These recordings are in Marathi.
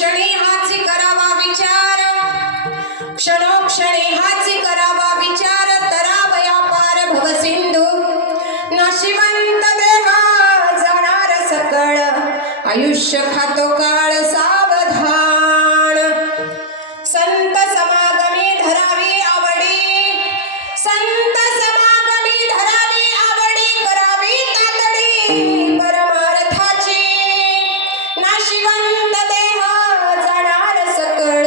क्षणोक्षणी हाची करावा विचार, क्षणोक्षणी हाची करावा विचार, तरावया पार भवसिंधू नाशिवंत देह जाणार सकळ, आयुष्य खातो काळ सावधान। संत समागमी धरावी आवडी, संत समागमी धरावी आवडी, करावी तातडी परमार्थाची, नाशिवंत देह जाणार सकळ,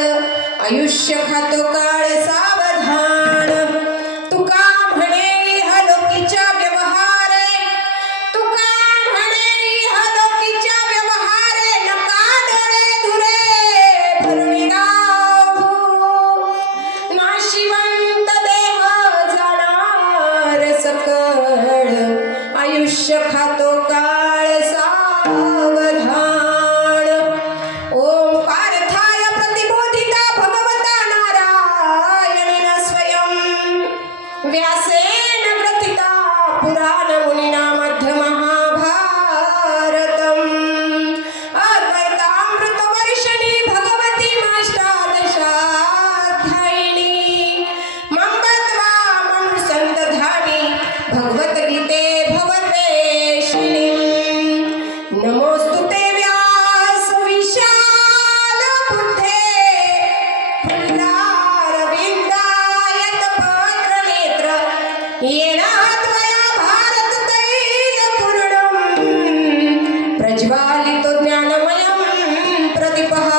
आयुष्य खातो काळ सावधान। तुका म्हणे इहलोकीच्या व्यवहारे, तुका म्हणे इहलोकीच्या व्यवहारे, नका डोळे धुरे भरून राहू, नाशिवंत देह जाणार सकळ, आयुष्य खातो काळ सावधान। ओंकारथाय प्रतिबोधिता भगवता नारायणेन स्वयं, व्यासेन ग्रथिता पुराण मुनिना मध्य महाभारतम्, अद्वैतामृत वर्षिणी भगवती माष्टादशाध्यायिनी, मंगत्वा मनुसंदधानी भगवद्गीते भवतेशिनी। नमोस्तुते व्यास विशाल बुद्धे, फुल्लारविन्दायत पत्र नेत्र, येन त्वया भारत तैल पूर्णं, प्रज्वालितो ज्ञानमयं प्रदीपः,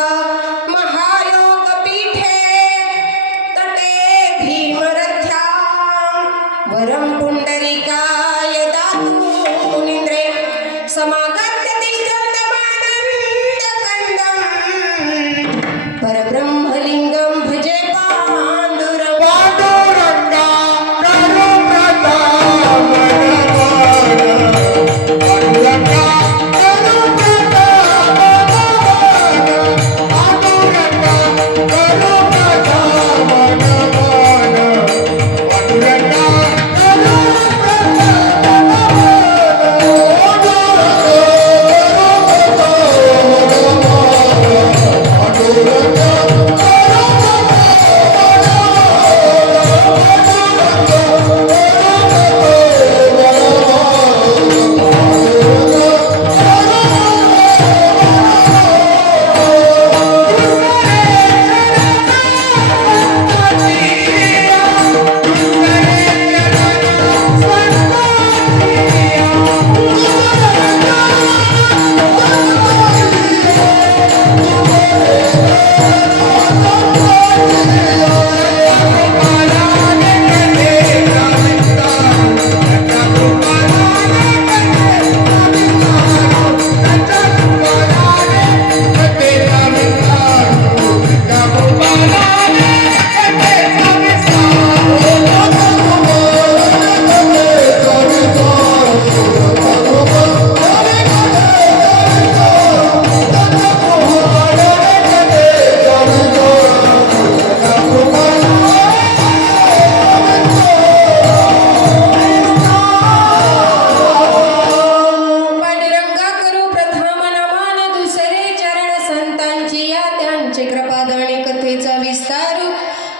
महायोग पीठे तटे भीमरथ्यां, वरं पुंडरीकाय दातु मुनीन्द्रे, समागत्य तिष्ठन्तमानन्दकन्दं, परब्रह्मलिङ्गं भजे पाण्डुरङ्गं।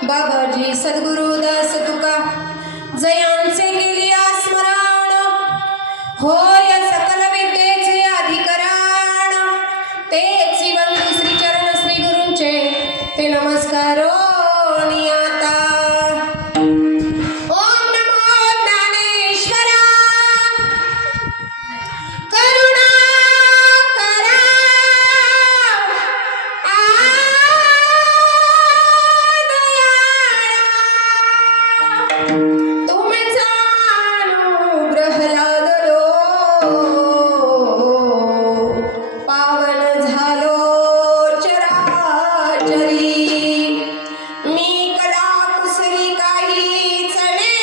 बाबाजी सद्गुरुदास तुका जयांचे केलिया स्मरण, होय सकल विद्येचे अधिकरण, तेच वंदू श्री चरण श्री गुरूंचे ते नमस्कारो नियाता। ओम नमो ज्ञानेश्वरा, करुणा करा, तुमचा अनुग्रह लादलो, पावन झालो चराचरी, मी कला कुसरी काही चणे,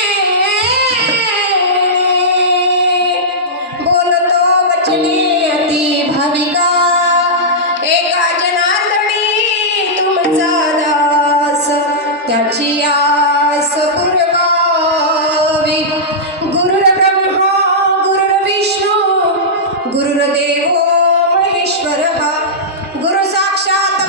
बोलतो वचने अति भाविका, एका जनार्दनी तुमचा दास, त्याची आस पुरवावी। गुरुर्ब्रह्मा गुरुर्विष्णू गुरुर्देवो महेश्वरः, गुरु साक्षात्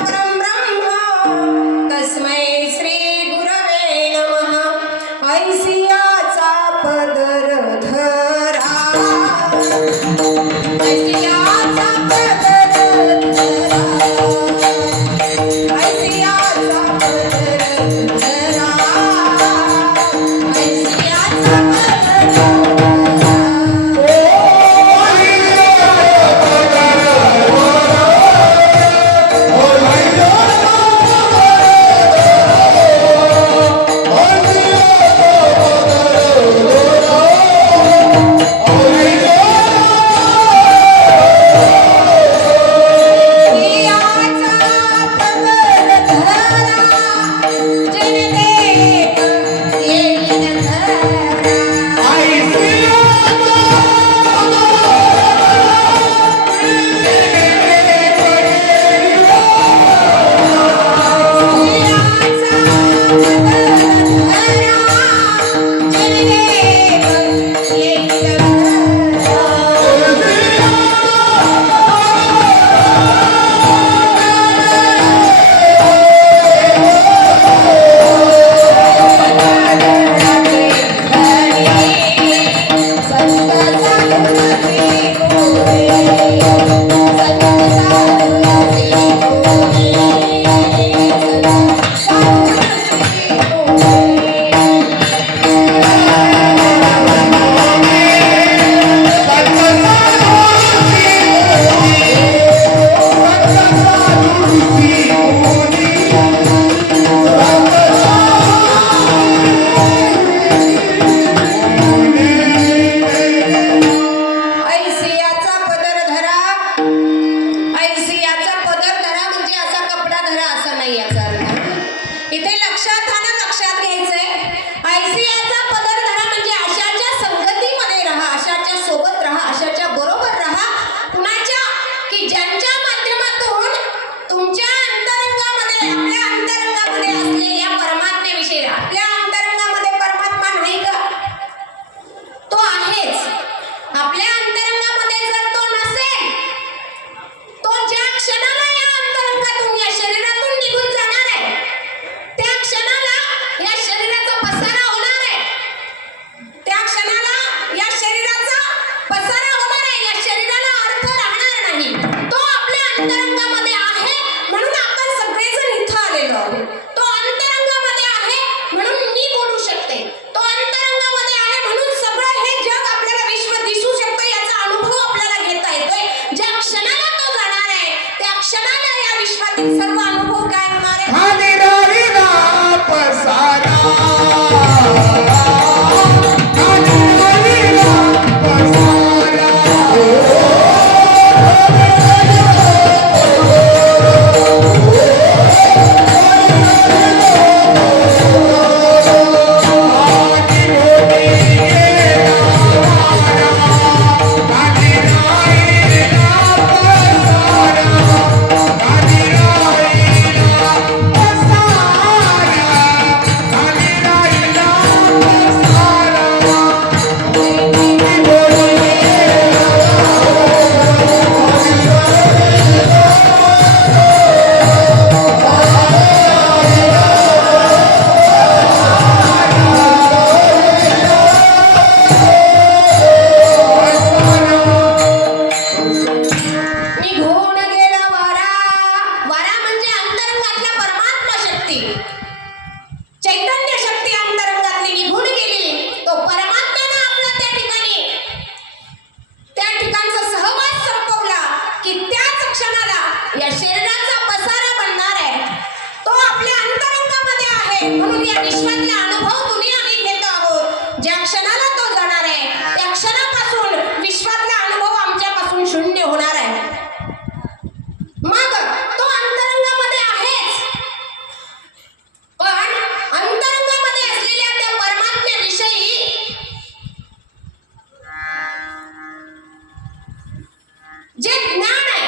जे ज्ञान आहे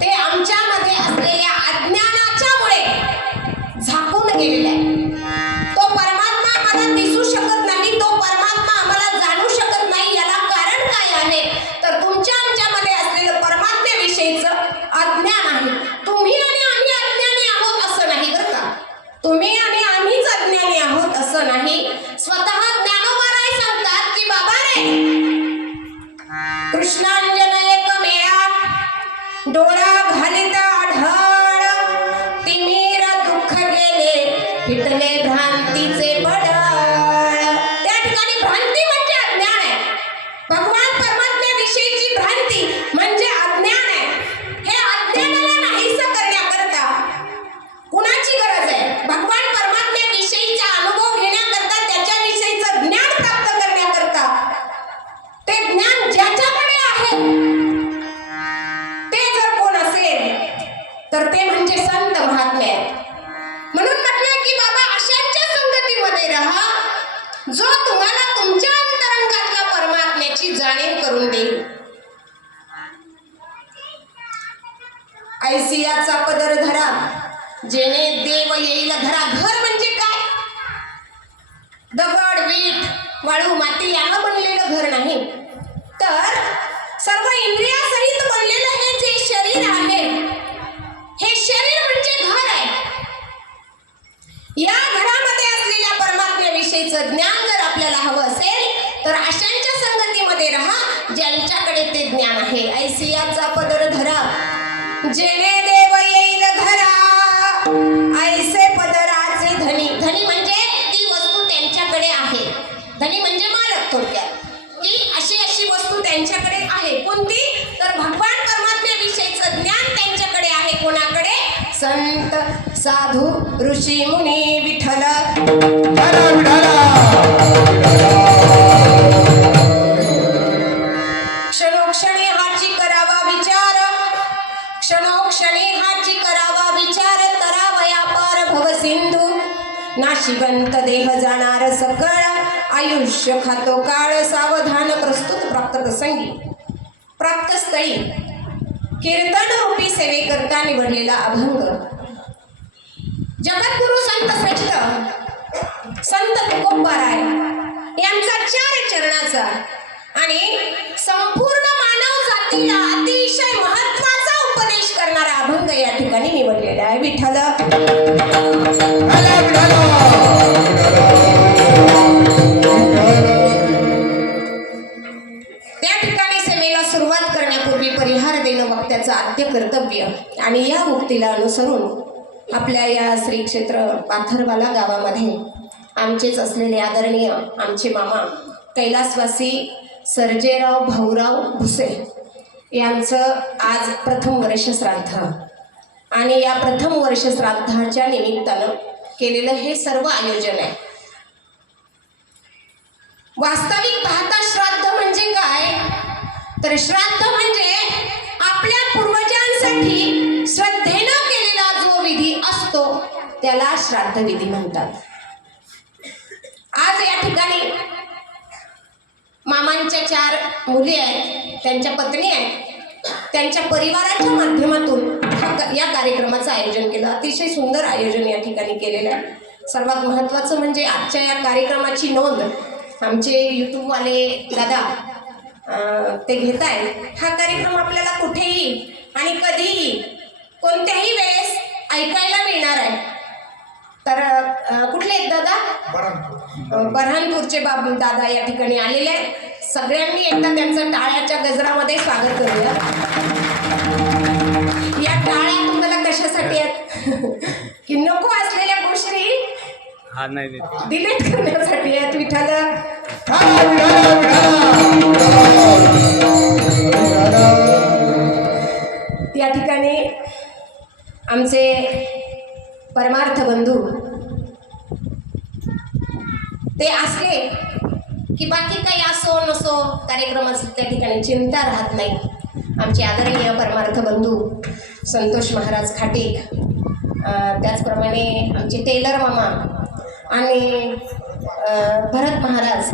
ते आमच्यामध्ये असलेल्या अज्ञानाच्यामुळे झाकून गेलेलं आहे. तो परमात्मा आम्हाला दिसू शकत नाही, तो परमात्मा आम्हाला जाणू शकत नाही. याला कारण काय आहे तर तुमच्या आमच्यामध्ये असलेलं परमात्म्याविषयीचं अज्ञान आहे. तुम्ही आणि आम्ही अज्ञानी आहोत असं नाही बरं का. तुम्ही आणि आम्हीच अज्ञानी आहोत असं नाही. स्वतः ज्ञानोबाराय सांगतात की बाबा रे, कृष्णांजन एक मेळा डोळा घालिता आढळ, तिमिर दुःख गेले फिटले भ्रांतीचे पडळ. त्या ठिकाणी भ्रांती म्हणजे अज्ञान आहे. भगवान परमात्म्याविषयीची भ्रांती म्हणजे अज्ञान आहे. हे अज्ञानाला नाहीसं करण्याकरता कुणाची गरज आहे? भगवान परमात्म्याविषयीचा अनुभव घेण्याकरता, त्याच्याविषयीचं ज्ञान प्राप्त करण्याकरता, ते ज्ञान ज्याच्याकडे आहे ते जर कोण असेल तर ते म्हणजे संत महात्मे आहेत. म्हणून म्हटलं की बाबा अशांच्या संगतीमध्ये राहा जो तुम्हाला तुमच्या अंतरंगातल्या परमात्म्याची जाणीव करून देईल. ऐसियाचा पदर धरा जेणे देव येईल घरा. घर म्हणजे काय? दगड वीट वाळू माती यानं बनलेलं घर नाही, तर सर्व इंद्रियासहित बनलेलं हे जे शरीर आहे, हे शरीर म्हणजे घर आहे. या घरामध्ये असलेल्या परमात्म्याविषयीचं ज्ञान जर आपल्याला हवं असेल तर अशांच्या संगतीमध्ये राहा ज्यांच्याकडे ते ज्ञान आहे. ऐसियाचा पदर धरा जेणे देव येईल घरा, ऐसे पदराचे धनी. धनी म्हणजे ती वस्तू त्यांच्याकडे आहे. धनी म्हणजे मालक थोडक्यात, की अशी वस्तू त्यांच्याकडे आहे. कोणती? तर भगवान परमात्म्याविषयीचं ज्ञान त्यांच्याकडे आहे. कोणाकडे? संत साधू ऋषी मुनी विठ्ठल. क्षणोक्षणी हाची करावा विचार, क्षणोक्षणी हाची करावा विचार, तरावया पार भव सिंधू, नाशिवंत देह जाणार सकळ, आयुष्य खातो काळ सावधान. प्रस्तुत प्राप्त प्रसंगी प्राप्त स्थळी कीर्तन रूपी सेवेकरता निवडलेला अभंग जगद्गुरु संत श्रेष्ठ संत तुकोबाराय यांचा 4 चरणाचा आणि संपूर्ण मानव जातीला अतिशय महत्त्वाचा उपदेश करणारा अभंग या ठिकाणी निवडलेला आहे. विठ्ठल त्या ठिकाणी सेवेला सुरुवात करण्यापूर्वी परिहार देणं वक्त्याचं आद्य कर्तव्य. आणि या उक्तीला अनुसरून आपल्या या श्री क्षेत्र पाथरवाला गावामध्ये आमचेच असलेले आदरणीय आमचे मामा कैलासवासी सर्जेराव भाऊराव भुसे यांचं आज प्रथम वर्ष श्राद्ध. आणि या प्रथम वर्ष श्राद्धाच्या निमित्तानं केलेलं हे सर्व आयोजन आहे. वास्तविक पाहता श्राद्ध म्हणजे काय तर श्राद्ध म्हणजे आपल्या पूर्वजांसाठी श्रद्धेनं केलेला जो विधी असतो त्याला श्राद्ध विधी म्हणतात. आज या ठिकाणी मामांच्या 4 मुली आहेत, त्यांच्या पत्नी आहेत, त्यांच्या परिवाराच्या माध्यमातून या कार्यक्रमाचं आयोजन केलं. अतिशय सुंदर आयोजन या ठिकाणी केलेलं आहे. सर्वात महत्त्वाचं म्हणजे आजच्या या कार्यक्रमाची नोंद आमचे यूट्यूबवाले दादा ते घेत आहेत. हा कार्यक्रम आपल्याला कुठेही आणि कधीही कोणत्याही वेळेस ऐकायला मिळणार आहे. तर कुठले आहेत दादा? बऱ्हाणपूरचे बाबू दादा या ठिकाणी आलेले आहेत. सगळ्यांनी एकदा त्यांचं टाळ्याच्या गजरामध्ये स्वागत करूया. या टाळ्या तुम्हाला कशासाठी आहेत की नको असलेल्या गोष्टी डिलीट करण्यासाठी आहेत. विठ्ठल या ठिकाणी आमचे परमार्थ बंधू ते असले की बाकी काही असो नसो कार्यक्रमाचं त्या ठिकाणी चिंता राहत नाही. आमचे आदरणीय परमार्थ बंधू संतोष महाराज खाटीक, त्याचप्रमाणे आमचे टेलर मामा आणि भरत महाराज,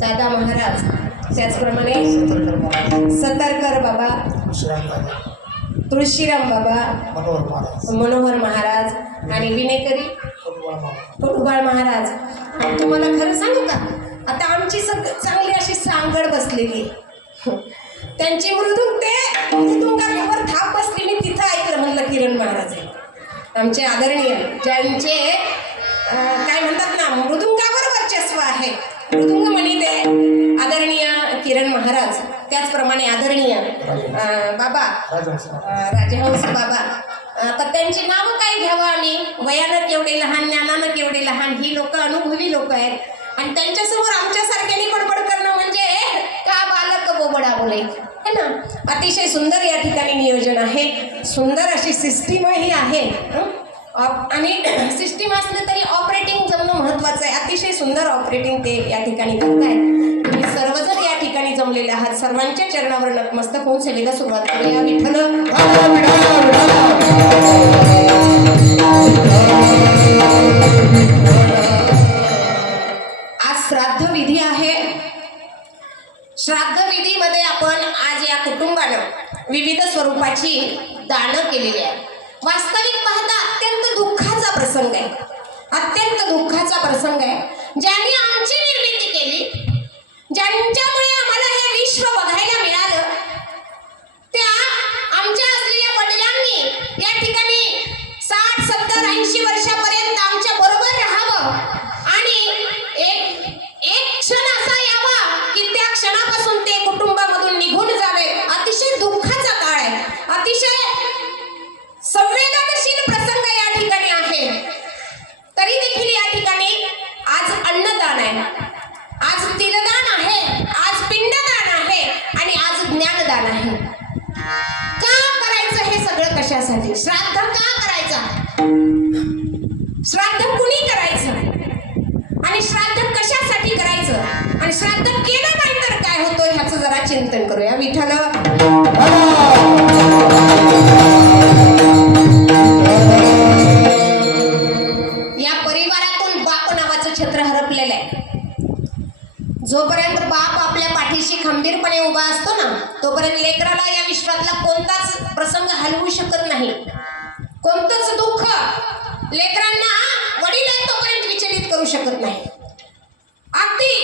दादा महाराज त्याचप्रमाणे सतरकर बाबा, तुळशीराम बाबा, मनोहर महाराज आणि विनेकरी कडुबाळ महाराज. आणि तुम्हाला खरं सांगू का, आता आमची चांगली अशी सांगड बसलेली त्यांची मृदुंगावर थाप बसली. मी तिथं ऐकलं, म्हणलं किरण महाराज आहे आमचे आदरणीय, ज्यांचे काय म्हणतात ना मृदुंगावर वर्चस्व आहे, मृदुंग म्हणित आहे आदरणीय किरण महाराज. त्याचप्रमाणे आदरणीय बाबा राजहंस बाबा. तर त्यांची नावं काय घ्यावं आम्ही, वयानं केवढे लहान, ज्ञानानं केवढे लहान, ही लोक अनुभवी लोक आहेत. आणि त्यांच्यासमोर आमच्यासारख्याने बडबड करणं म्हणजे का बालक बोबडा बोले है ना. अतिशय सुंदर या ठिकाणी नियोजन आहे, सुंदर अशी सिस्टीमही आहे. आणि सिस्टीम असलं तरी ऑपरेटिंग जमणं महत्वाचं आहे. अतिशय सुंदर ऑपरेटिंग ते या ठिकाणी करतायत. तुम्ही सर्वजण या ठिकाणी जमलेले आहात. सर्वांच्या चरणावर नतमस्तक होऊन सेवेला सुरुवात करूया. विठ्ठल आज श्राद्ध विधी आहे. श्राद्ध विधीमध्ये आपण आज या कुटुंबानं विविध स्वरूपाची दानं केलेली आहे. वास्तविक पाहता अत्यंत दुःखाचा प्रसंग आहे, अत्यंत दुःखाचा प्रसंग आहे. ज्यांनी आमची निर्मिती केली, ज्यांच्यामुळे आम्हाला हे विश्व बघायला मिळालं, त्या आमच्या असलेल्या वडिलांनी या ठिकाणी 60, 70, 80 वर्षापर्यंत आमच्या बरोबर राहावं आणि एक क्षण असा यावा की त्या क्षणापासून ते कुटुंबामधून निघून जावे. अतिशय दुःखाचा काळ आहे, अतिशय संवेदनशील प्रसंग या ठिकाणी आहे. तरी देखील या ठिकाणी आज अन्नदान आहे, आज तिलदान आहे, आज पिंडदान आहे आणि आज ज्ञानदान आहे. का करायचं हे सगळं कशासाठी? श्राद्ध का करायचा, श्राद्ध कुणी करायचं आणि श्राद्ध कशासाठी करायचं आणि श्राद्ध केलं नाही तर काय होतं ह्याचं जरा चिंतन करूया. विठ्ठल या परिवारातून बाप नावाचं छत्र हरपलेलं आहे. जोपर्यंत बाप आपल्या पाठीशी खंबीरपणे उभा असतो ना, तोपर्यंत लेकराला या विश्वातला कोणताच प्रसंग हलवू शकत नाही. कोणतंच दुःख लेकरांना वडील आहे तोपर्यंत विचलित करू शकत नाही. अगदी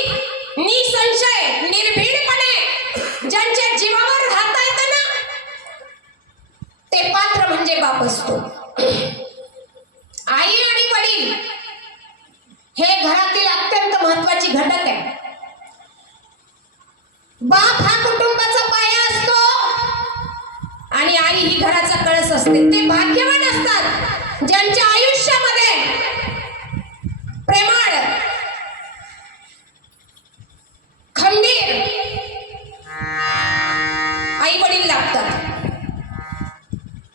निसंशय निर्भीडपणे ज्यांच्या जीवावर राहता येतं ना, ते पात्र म्हणजे बाप असतो. आई आणि वडील हे घरातील अत्यंत महत्वाची घटक आहे. बाप हा कुटुंबाचा पाया असतो आणि आई ही घराचा कळस असते. ते भाग्यवान असतात ज्यांच्या आयुष्यामध्ये प्रेमाळ, खंबीर आई वडील लागतात.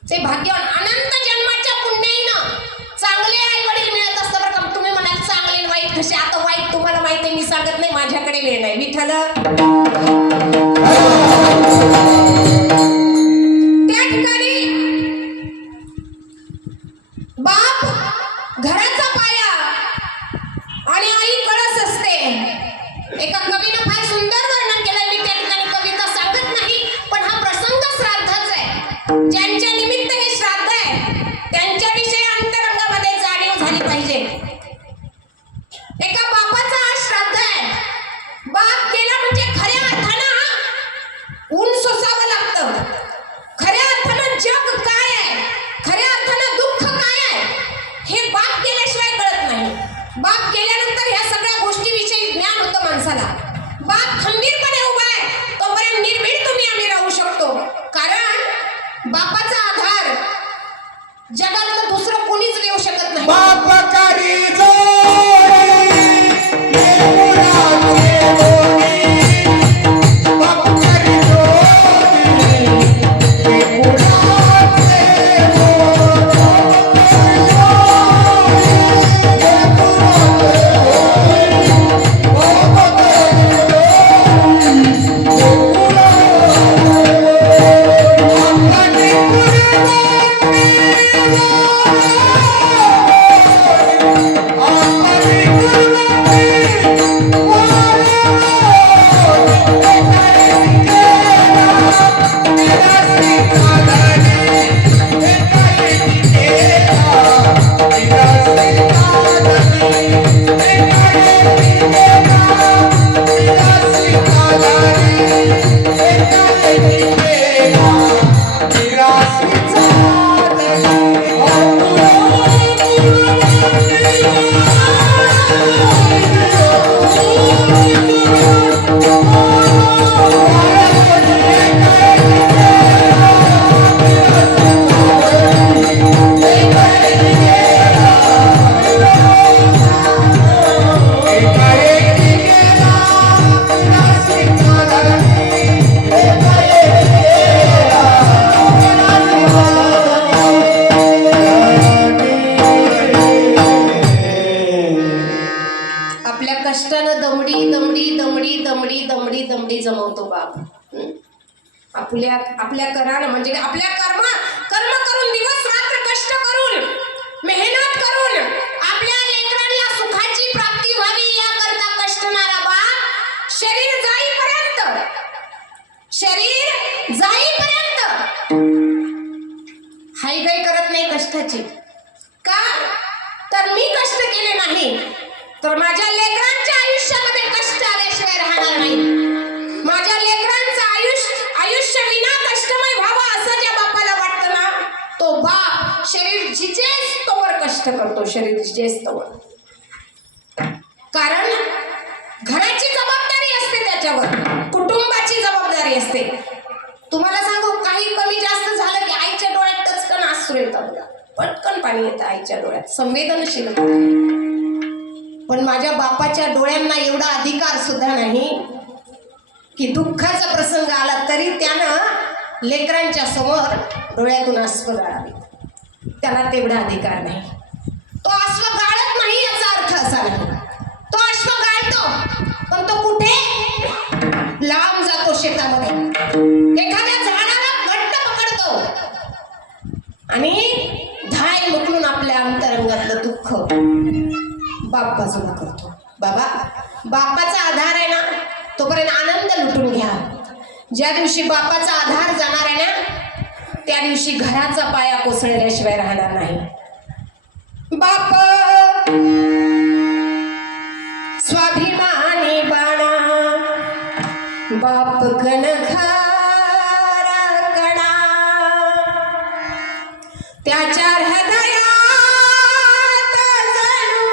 ते भाग्यवान. अनंत जन्माच्या पुण्याईनं चांगले आई वडील मिळत असतं बरं का. तुम्ही म्हणाल चांगले वाईट कसे, आता वाईट तुम्हाला माहिती आहे, मी सांगत नाही, माझ्याकडे वेळ नाही. विठ्ठल त्या ठिकाणी बाप घराचा पाया आणि आई कळस असते. एका कवीनं फार सुंदर वर्णन केलंय, मी त्या ठिकाणी कविता सांगत नाही, पण हा प्रसंग श्राद्धाचा आहे. ज्यांच्या निमित्त हे श्राद्ध आहे त्यांच्याविषयी अंतरंगामध्ये जाणीव झाली पाहिजे. एका बापाचा हा श्राद्ध आहे. बाप गेला म्हणजे खऱ्या अर्थानं आपल्या करानं म्हणजे आपल्या कर्म करून दिवस रात्र कष्ट करून मेहनत करून आपल्या लेकरांना सुखाची प्राप्ती व्हावी याकरता कष्टणारा बाप शरीर जाईपर्यंत हायगाई करत नाही कष्टाची. का तर मी कष्ट केले नाही तर माझ्या लेकरांच्या आयुष्यामध्ये कष्ट आल्याशिवाय राहणार नाही. माझ्या लेकरांचं आयुष्य विना कष्टमय व्हावं असं ज्या बापाला वाटतं ना तो बाप शरीर झिजेस तोवर कष्ट करतो. शरीर झिजेस तोवर. कारण घराची जबाबदारी असते त्याच्यावर, कुटुंबाची जबाबदारी असते. तुम्हाला सांगू काही कमी जास्त झालं की आईच्या डोळ्यात टचकन अश्रू येतात, पटकन पाणी येतं आईच्या डोळ्यात, संवेदनशील. पण माझ्या बापाच्या डोळ्यांना एवढा अधिकार सुद्धा नाही की दुःखाचा प्रसंग आला तरी त्यानं लेकरांच्या समोर डोळ्यातून अश्रू गाळावे. त्याला तेवढा अधिकार नाही. तो अश्रू गाळत नाही याचा अर्थ असा नाही. तो अश्रू गाळतो पण तो कुठे लांब जातो, शेतामध्ये एखाद्या झाडाला घट्ट पकडतो आणि धाय मुकलून आपल्या अंतरंगातलं दुःख बाप बाजूला करतो. बापाचा आधार आहे ना तोपर्यंत आनंद लुटून घ्या. ज्या दिवशी बापाचा आधार जाणार आहे ना त्या दिवशी घराचा पाया कोसळल्याशिवाय राहणार नाही. बाप स्वाभिमानी बाणा बाप कणखरा कणा त्याच्या हृदयात जणू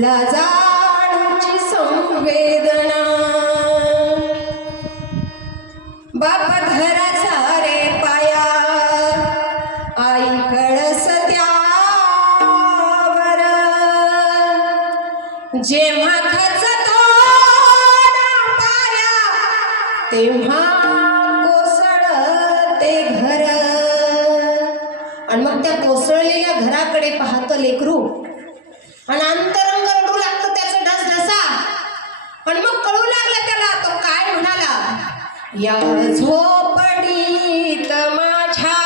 लाजाळूची संवेदना. बाप घराचा रे पाया आई कळस त्यावर जेव्हा खचतो पाया तेव्हा कोसळते घर. आणि मग त्या कोसळलेल्या घराकडे पाहतं लेकरू आणि अंतरंग रडू लागतं त्याचं ढसढसा. आणि मग कळू लागलं त्याला तो काय म्हणाला, या झोपडीत माझ्या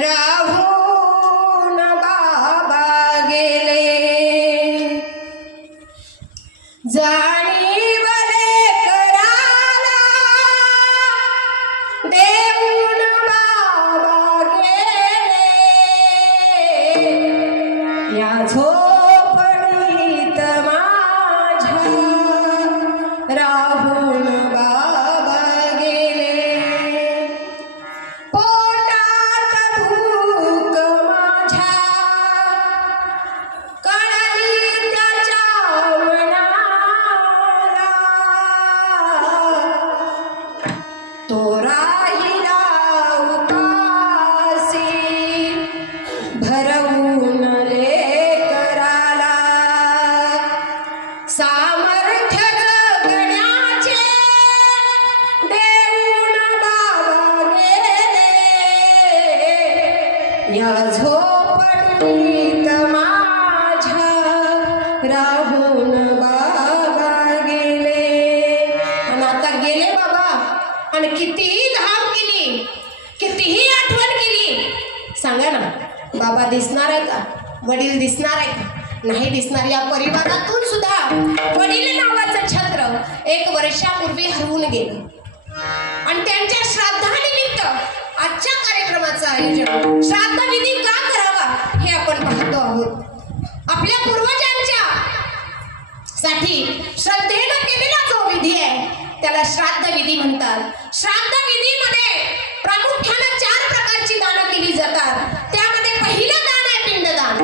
राहून बाबा गेले जाणीवले कराला देऊन बाबा गेले. या झोपडीत माझ्या राहून बाबा गेले. पोटात भूक माझ्या कळली त्याच्या मनाला तो राहिला उपासी भरवून लेकराला. सामर्थ्य जगण्याचे देऊन बाबा गेले या झोपडीत माझ्या राहून बाबा गेले. आणि आता गेले बाबा आणि कितीही धाम केली कितीही आठवण केली सांगा ना बाबा दिसणार आहे का, वडील दिसणार आहे का, नाही दिसणार. या परिवारातून सुद्धा वडील नावाचं छत्र 1 वर्षापूर्वी हरवून गेलं. आणि त्यांच्या श्राद्धानिमित्त आजच्या कार्यक्रमाचं आयोजन, श्राद्धविधी का करावा हे आपण पाहतो आहोत. आपल्या पूर्वजांच्या साठी श्रद्धेनं केलेला जो विधी आहे त्याला श्राद्धविधी म्हणतात. श्राद्धविधीमध्ये प्रामुख्याने 4 प्रकारची दानं केली जातात. त्यामध्ये पहिलं दान आहे पिंडदान.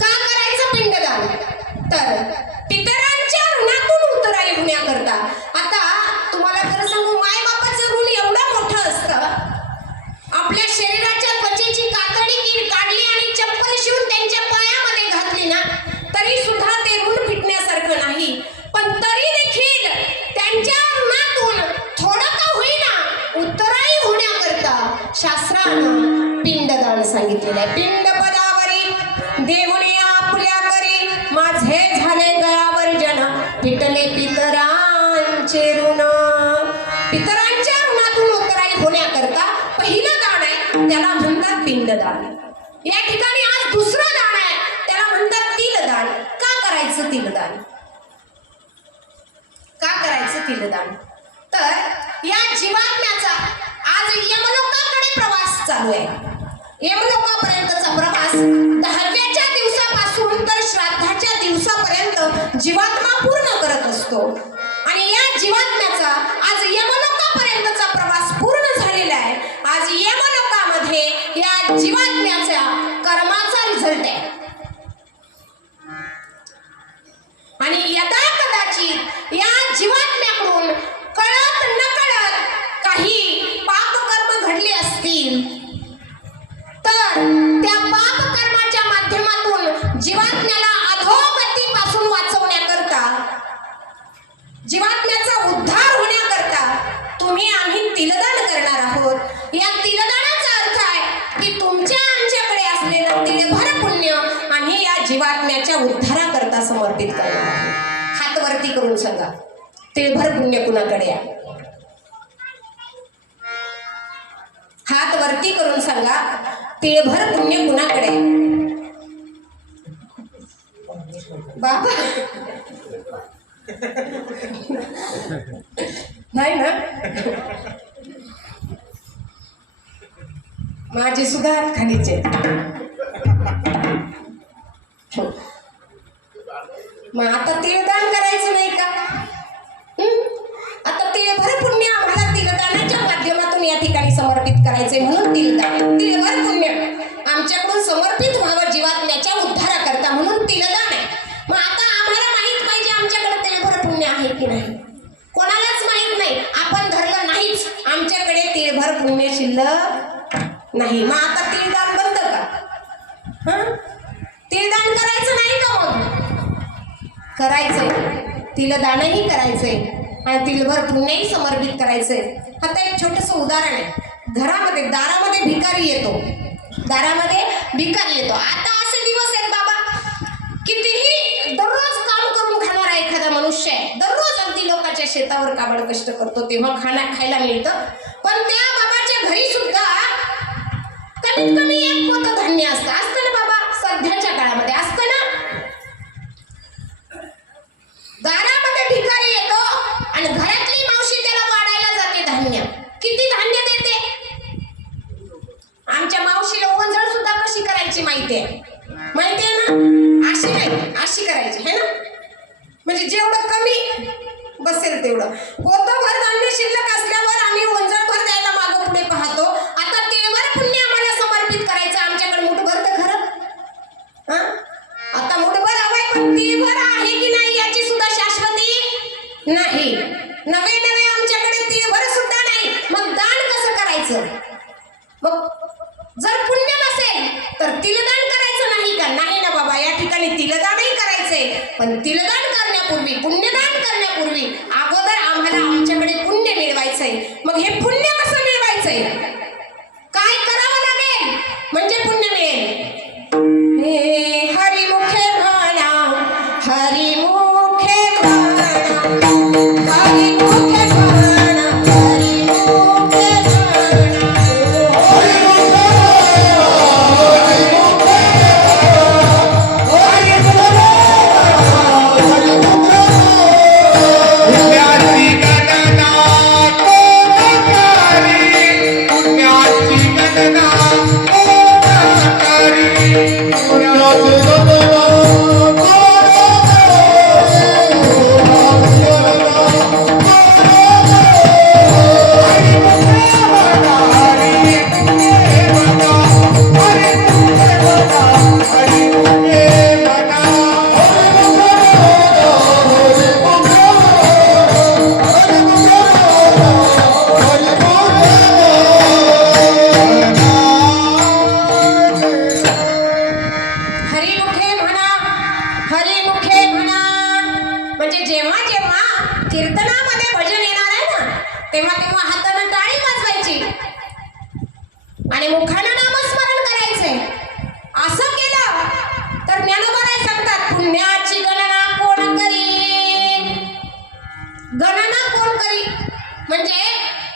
का करायचं पिंडदान, तर पितरांच्या ऋणातून उतराई होण्याकरता. आता तुम्हाला खरं सांगू मायबापाचं ऋण एवढं मोठं असतं. आपल्या शरीराच्या त्वचेची कातडी काढली आणि चप्पल शिवून त्यांच्या पायामध्ये घातली ना तरी सुद्धा ते ऋण फिटण्यासारखं नाही. पण तरी देखील त्यांच्या ऋणातून थोडं का होईना उतराई होण्याकरता शास्त्रानं पिंडदान सांगितलेलं आहे. पिंड पदावरी देऊने आपल्या करी माझे झाले गयावर जन फिटले पितरांचे ऋण. पितरांच्या ऋणातून उतराई होण्याकरता पहिलं दान आहे, त्याला म्हणतात पिंडदान. या ठिकाणी आज दुसरं दान आहे, त्याला म्हणतात तिलदान. का करायचं तिलदान? का करायचं तिलदान? तर या जीवात्म्याचा आज यमलोकाकडे प्रवास चालू आहे. यमलोकापर्यंतचा प्रवास 10व्या दिवसापासून तर श्राद्धाच्या दिवसापर्यंत जीवात्मा पूर्ण करत असतो. आणि या जीवात्म्याचा आज यमलोकापर्यंतचा प्रवास पूर्ण झालेला आहे. आज यमलोकामध्ये या जीवात्म्याच्या कर्माचा रिझल्ट आहे. आणि यदा कदाचित या जीवात्म्याकडून कळत नकळत काही पापकर्म घडले असतील तर त्या पापकर्माच्या माध्यमातून जीवात्म्याला अधोगतीपासून वाचवण्याकरता, जीवात्म्याचा उद्धार होण्याकरता आम्ही तिलदान करणार आहोत. या तिलदानाचा अर्थ आहे की तुमच्या आमच्याकडे असलेलं तिळभर पुण्य आम्ही या जीवात्म्याच्या उद्धाराकरता समर्पित करणार आहोत. हात वरती करून सांगा, तिळभर पुण्य कुणाकडे आहे? हात वरती करून सांगा, तिळभर पुण्य कुणाकडे? बाबा नाही ना? माझे सुद्धा हात खालीचे. मग आता तिळदान करायचं नाही का? आता तिळभर पुण्य आम्हाला तिळदानाच्या माध्यमातून या ठिकाणी समर्पित करायचंय, म्हणून तिळदान. तिळभर पुण्य आमच्याकडून समर्पित व्हावं जीवात्म्याच्या उद्धाराकरता, म्हणून तिळदान आहे. मग आता आम्हाला माहित पाहिजे आमच्याकडे तिळभर पुण्य आहे की नाही. कोणालाच माहित नाही, आपण धरलं नाहीच, आमच्याकडे तिळभर पुण्य शिल्लक नाही. मग आता तिळदान बंद का? तिळदान करायचं नाही का? मग करायचंय, तिळदानही करायचंय आणि तिळभर पुण्यही समर्पित करायचंय. आता एक छोटंसं उदाहरण आहे. घरामध्ये दारामध्ये भिकारी येतो, दारामध्ये भिकारी येतो. आता असे दिवस आहेत बाबा, कितीही दररोज काम करून खाणारा एखादा मनुष्य आहे, दररोज अगदी लोकांच्या शेतावर काबड कष्ट करतो, तेव्हा खायला मिळतं. पण त्या बाबाच्या घरी सुद्धा कमीत कमी एक पोतं धान्य असतं ना बाबा. सध्याच्या काळामध्ये असतं ना. दारामध्ये भिकारी येतो आणि घरातली मावशी त्याला वाढायला जाते धान्य. किती धान्य देते? आमच्या मावशीला ओंजळ सुद्धा कशी करायची माहितीये ना? अशी नाही, अशी करायची है ना. म्हणजे जेवढं कमी बसेल तेवढं. पोतभर धान्य शिल्लक असल्यावर आम्ही ओंजळभर द्यायला मागं पुढे पाहतो. आता तिळभर पुण्य आम्हाला समर्पित करायचं, आमच्याकडे मुठभर तर खरं. आता मुठभर हवंय, पण तिळभर आहे की नाही याची सुद्धा शाश्वती नाही. नवे नवे आमच्याकडे तिळभर सुद्धा नाही. मग दान कसं करायचं? मग जर पुण्य नसेल तर तिलदान करायचं नाही का? नाही ना बाबा. या ठिकाणी तिलदानही करायचंय, पण तिलदान करण्यापूर्वी, पुण्यदान करण्यापूर्वी अगोदर आम्हाला आमच्याकडे पुण्य मिळवायचंय. मग हे पुण्य कसं मिळवायचंय? काय करावं लागेल म्हणजे पुण्य मिळेल? हे हरिमुखे म्हणा, हरिमुखे म्हणा, हरिमुखे म्हणा, हरिमुखे आणि मुखानं नामस्मरण करायचंय. असं केलं तर ज्ञानोबा सांगतात, पुण्याची गणना कोण करी? गणना कोण करी? म्हणजे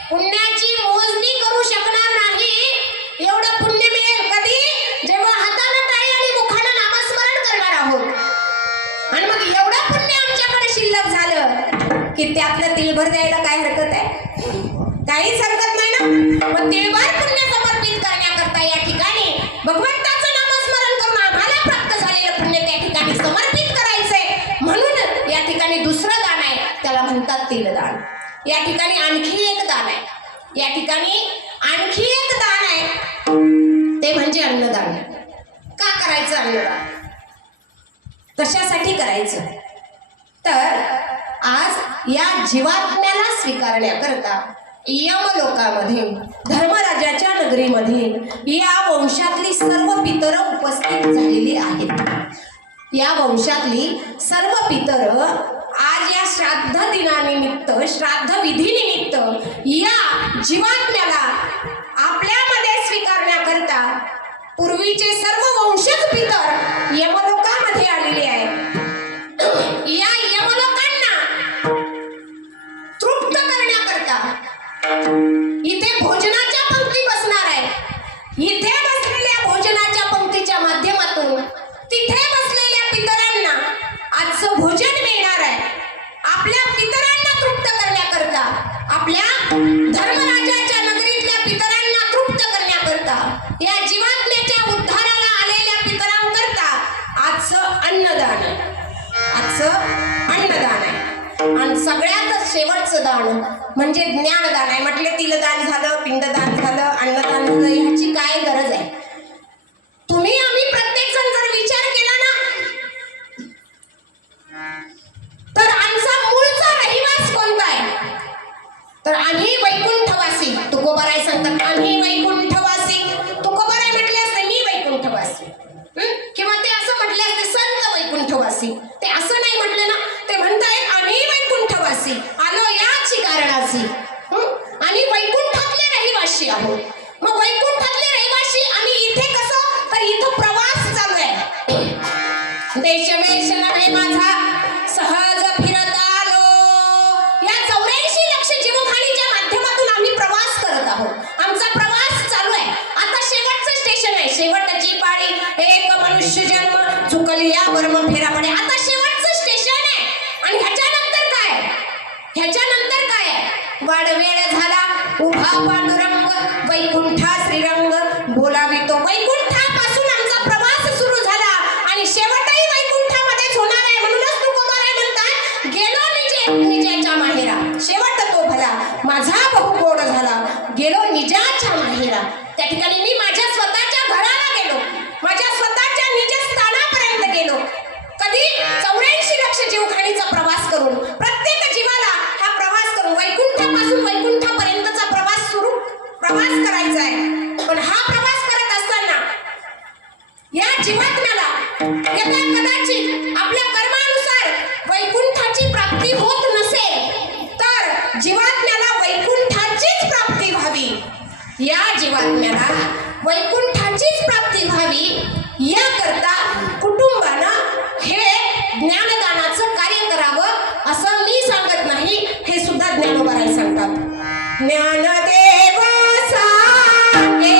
पुण्याची मोजणी करू शकणार नाही एवढं पुण्य मिळेल कधी, जेव्हा हातानं टाळी आणि मुखानं नामस्मरण करणार आहोत. आणि मग एवढं पुण्य आमच्याकडे शिल्लक झालं की त्यातलं तिळभर द्यायला काय हरकत आहे? काहीच हरकत नाही ना. मग तिळभर पुण्य समर्पित करण्याकरता या ठिकाणी भगवंताचं नामस्मरण करून आम्हाला प्राप्त झालेलं पुण्य त्या ठिकाणी समर्पित करायचंय. म्हणून या ठिकाणी दुसरं दान आहे, त्याला म्हणतात तिलदान. या ठिकाणी आणखी एक दान आहे, या ठिकाणी आणखी एक दान आहे, ते म्हणजे अन्नदान. का करायचं अन्नदान? कशासाठी करायचं? तर आज या जीवात्म्याला स्वीकारण्याकरता यमलोकामध्ये धर्मराजाच्या नगरीमध्ये या वंशातली सर्व पितर उपस्थित झालेली आहेत. या वंशातली सर्व पितर आज या श्राद्ध दिनानिमित्त, श्राद्ध विधीनिमित्त या जीवात्म्याला आपल्यामध्ये स्वीकारण्याकरता पूर्वीचे सर्व वंशज पितर यमलोकामध्ये आलेले आहेत. या यमलोकांना तृप्त करण्याकरता इथे भोजनाच्या पंक्ती बसणार आहे. इथे बसलेल्या भोजनाच्या पंक्तीच्या माध्यमातून तिथे बसलेल्या पितरांना आजचं भोजन मिळणार आहे. आपल्या पितरांना तृप्त करण्याकरता, आपल्या धर्मराजाच्या नगरीतल्या पितरांना तृप्त करण्याकरता, या जीवात्म्याच्या उद्धाराला आलेल्या पितरांकरता आजचं अन्नदान आहे. आजचं अन्नदान आहे. आणि सगळ्यात शेवटचं दान म्हणजे ज्ञानदान आहे. म्हटले तिलदान झालं, पिंडदान झालं, अन्नदान झालं, ह्याची काय गरज आहे? तुम्ही आम्ही प्रत्येक जण जर विचार केला ना, तर आमचा मूळचा रहिवास कोणता आहे? तर आम्ही वैकुंठवासी. तुकोबाराय सांगतात आम्ही वैकुंठवासी. तुकोबाराय म्हटले असते मी वैकुंठवासी, किंवा ते असं म्हटले असते संत वैकुंठवासी. ते असं नाही म्हटले ना, ते म्हणतायत आम्ही वैकुंठवासी आलो याची कारणाची, आणि वैकुंठातले रहिवासी आहोत. मग वैकुंठातले रहिवासी आणि इथे कसं? तर इथं प्रवास चालू आहे. देशवेश नव्हे माझा सहज फिरत आलो. या 84 लक्ष जीवघाणीच्या माध्यमातून आम्ही प्रवास करत आहोत. आमचा प्रवास चालू आहे. आता शेवटचं स्टेशन आहे, शेवटची पाळी. एक मनुष्य जन्म चुकली या वर्म फेरा पडे. आता शेवटचं स्टेशन आहे. आणि ह्याच्यानंतर काय? ह्याच्यानंतर काय आहे? वाडवेळ झाला उभा पांडुरंग, वैकुंठा श्रीरंग बोलावितो. वैकुंठापासून आमचा प्रवास सुरू झाला आणि शेवटही वैकुंठामध्येच होणार आहे. म्हणूनच तुकोबाराय म्हणतात गेलो निजाच्या माहेरा. शेवट तो भला माझा बहु गोड झाला, गेलो निजाच्या माहेरा. त्या ठिकाणी मी माझ्या स्वतःच्या घराला गेलो, माझ्या स्वतःच्या निज स्थानापर्यंत गेलो. कधी? 84 लक्ष जीवघाणीचा प्रवास करून. प्रत्येक जीवाला हा प्रवास करून वैकुंठापासून वैकुंठापर्यंतचा प्रवास करायचा आहे. पण हा प्रवास करत असताना या जीवात्म्याला यदा कदाचित आपल्या कर्मानुसार वैकुंठाची प्राप्ती होत नसेल, तर जीवात्म्याला वैकुंठाचीच प्राप्ती व्हावी, या जीवात्म्याला वैकुंठाचीच प्राप्ती व्हावी याकरता कुटुंबानं हे ज्ञानदानाचं कार्य करावं. असं मी सांगत नाही, हे सुद्धा ज्ञानोबाराय सांगतात. ज्ञानदेव सांगे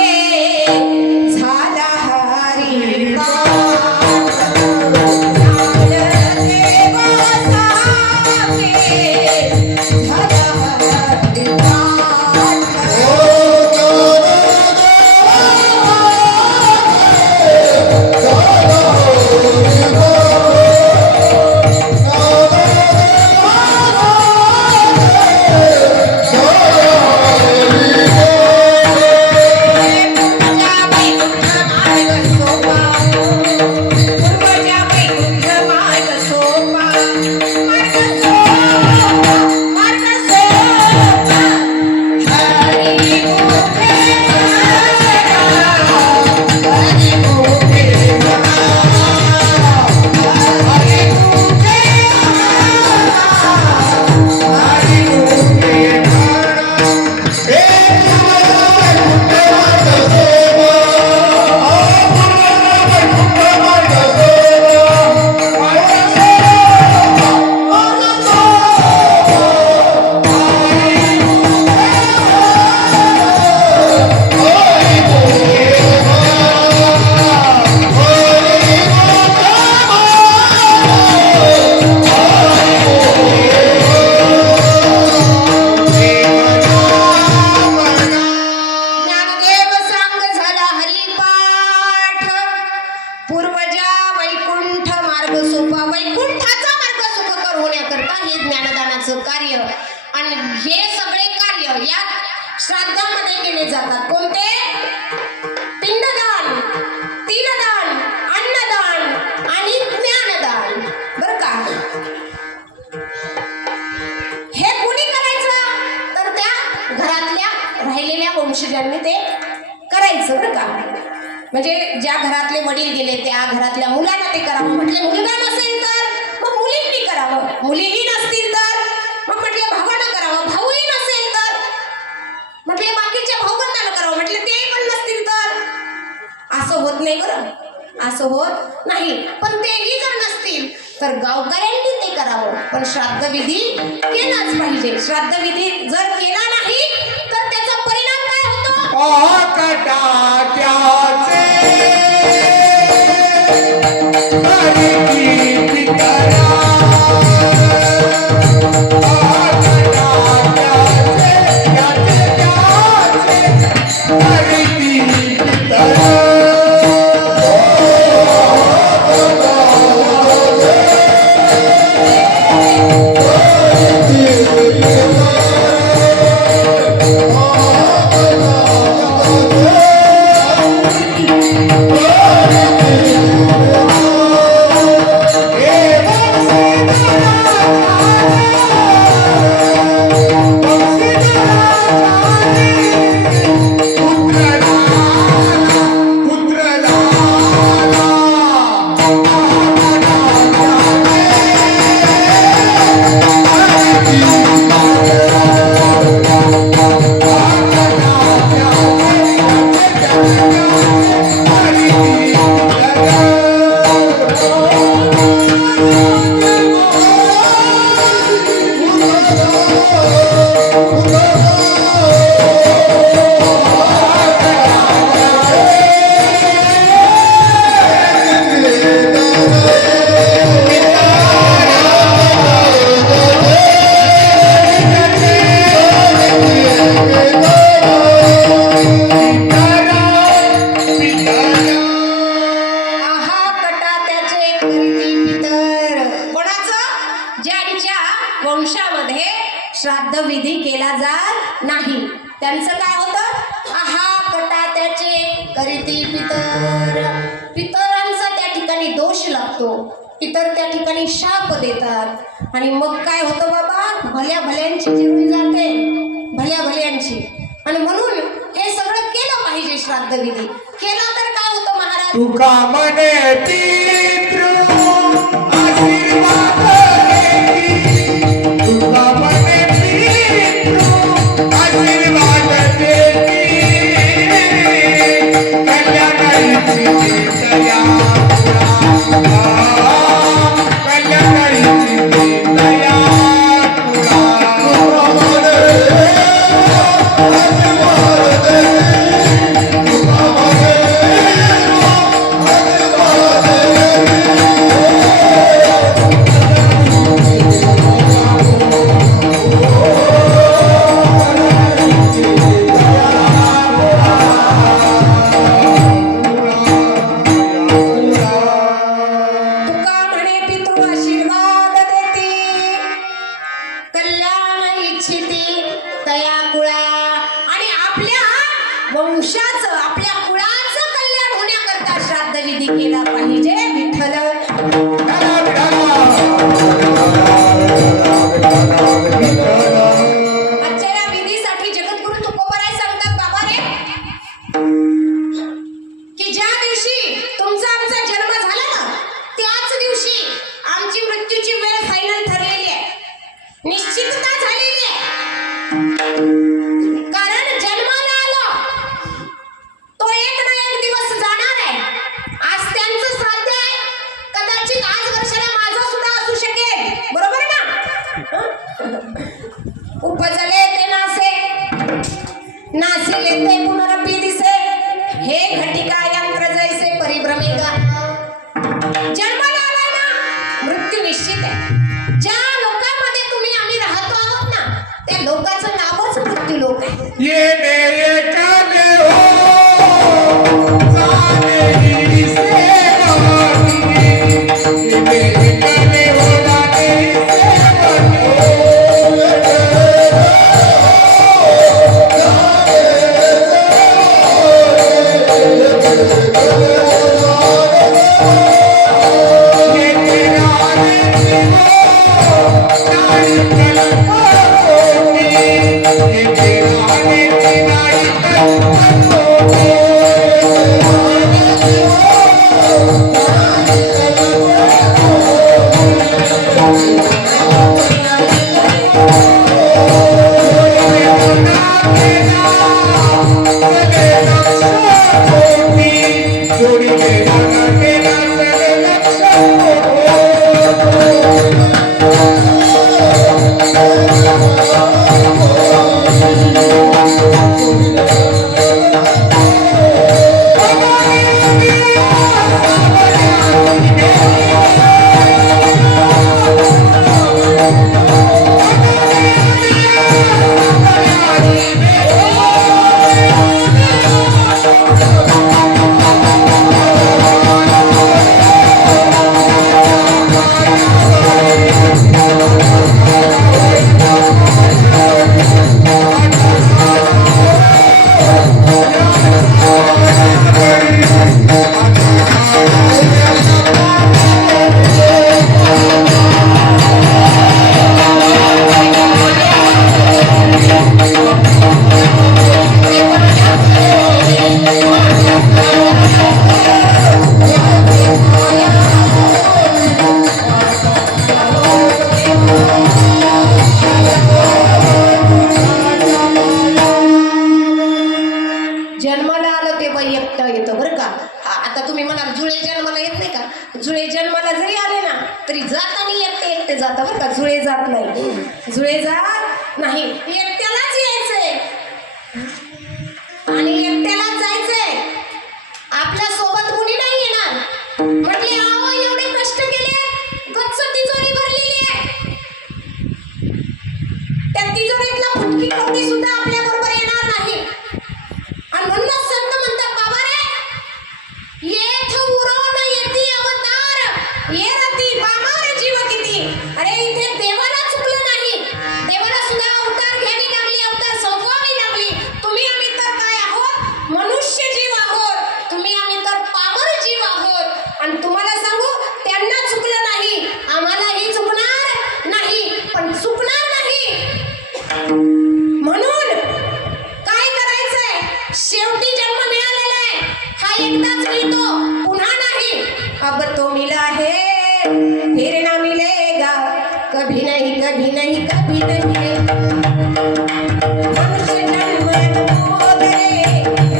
झाला हरी Oh श्राद्धामध्ये केले जातात. कोणते? पिंडदान, तिलदान, अन्नदान आणि ज्ञानदान. बरं का? हे कुणी करायचं? तर त्या घरातल्या राहिलेल्या वंशजांनी ते करायचं. बरं का? म्हणजे ज्या घरातले वडील गेले त्या घरातल्या मुलांना ते करावं. म्हटले मुलगा नसेल तर मग मुलींनी करावं, मुलीही नसतील तर मग म्हटले भावानं करावं, भाऊही नसेल तर म्हटले बाकीच्या भाऊबंदानं करावं, म्हटले ते पण नसतील तर. असं होत नाही बरं, असं होत नाही. पण तेही जर नसतील तर गावकऱ्यांनी ते करावं. पण श्राद्धविधी केलाच पाहिजे. श्राद्धविधी जर केला नाही तर त्याचा परिणाम काय होतो? वंशामध्ये श्राद्ध विधी केला जात नाही. त्यांचं काय होतं? आहा कटा त्याचे करीती पितर. पितरांचा त्या ठिकाणी दोष लागतो. पितर त्या ठिकाणी शाप देतात आणि मग काय होतं बाबा? भल्या भल्यांची जीवन जाते, भल्या भल्यांची. आणि म्हणून हे सगळं केलं पाहिजे. श्राद्ध विधी केला तर काय होतं महाराज? तुका म्हणे पितृ आशीर्वाद देती, तुका म्हणे पितृ आशीर्वाद देती, कल्याणाची दया कल्याणाची दया वंशाचं आपल्या कुळाचं कल्याण होण्याकरता श्राद्ध विधी केला पाहिजे. विठ्ठल आजच्या विधीसाठी जगद्गुरु तुकोबराय सांगतात बाबा रे की ज्या दिवशी तुमचा आमचा जन्म झाला ना त्याच दिवशी आमची मृत्यूची वेळ फायनल ठरलेली आहे, निश्चितता झालेली आहे. कारण जन्माला आलो तो एक ना एक दिवस जाणार आहे. आज त्यांचं श्राद्ध आहे, कदाचित आज वर्षाला माझं सुद्धा असू शकेल. बरोबर ना? उपजले ते नासे, नासिले ते पुनरपी दिसे, हे घटिका यंत्र जैसे परिभ्रमेगा. जन्माला आलाय ना, मृत्यू निश्चित आहे. ज्या लोकांमध्ये तुम्ही आम्ही राहतो आहोत ना त्या लोकांचं नावच मृत्यू लोक आहे. ये काले हो जाने ही सेवानी, ये काले हो जाने ही सेवानी. जुळे जन्माला येत नाही का? जुळे जन्माला जरी आले ना तरी जाताना एकटे एकटे जाता बरं का, जुळे जात नाही. जुळे जात नाही, एकट्यालाच यायचंय आणि एकट्यालाच जायचंय. आपल्या सोबत कुणी नाही येणार. म्हटले आहो एवढे कष्ट केले, गच्च तिजोरी भरलेली आहे, त्या तिजोरीतला फुटकी कवडी सुद्धा आपल्या बरोबर येणार नाही. आणि म्हणूनच संत म्हणतात बाबा रे, येथ उरवून येती अवतार, येरती बामार जीव किती. अरे इथे देवाला चुकलं नाही, देवाला सुद्धा अवतार घ्यावी लागली, अवतार संपवावी लागली. तुम्ही आम्ही तर काय आहोत? मनुष्य जीव आहोत. तुम्ही आम्ही तर पामर जीव आहोत. आणि तुम्हाला सांगू, त्यांना चुकलं नाही, आम्हालाही चुकणार नाही, पण चुकणार नाही. म्हणून काय करायचंय? शेवटी जन्म मिळालेला आहे, हा एकदाच मिळतो, पुन्हा नाही. अब तो मिला है फिर ना मिलेगा, कभी नहीं कभी नहीं कभी नहीं. मनुष्य जन्म खो गए,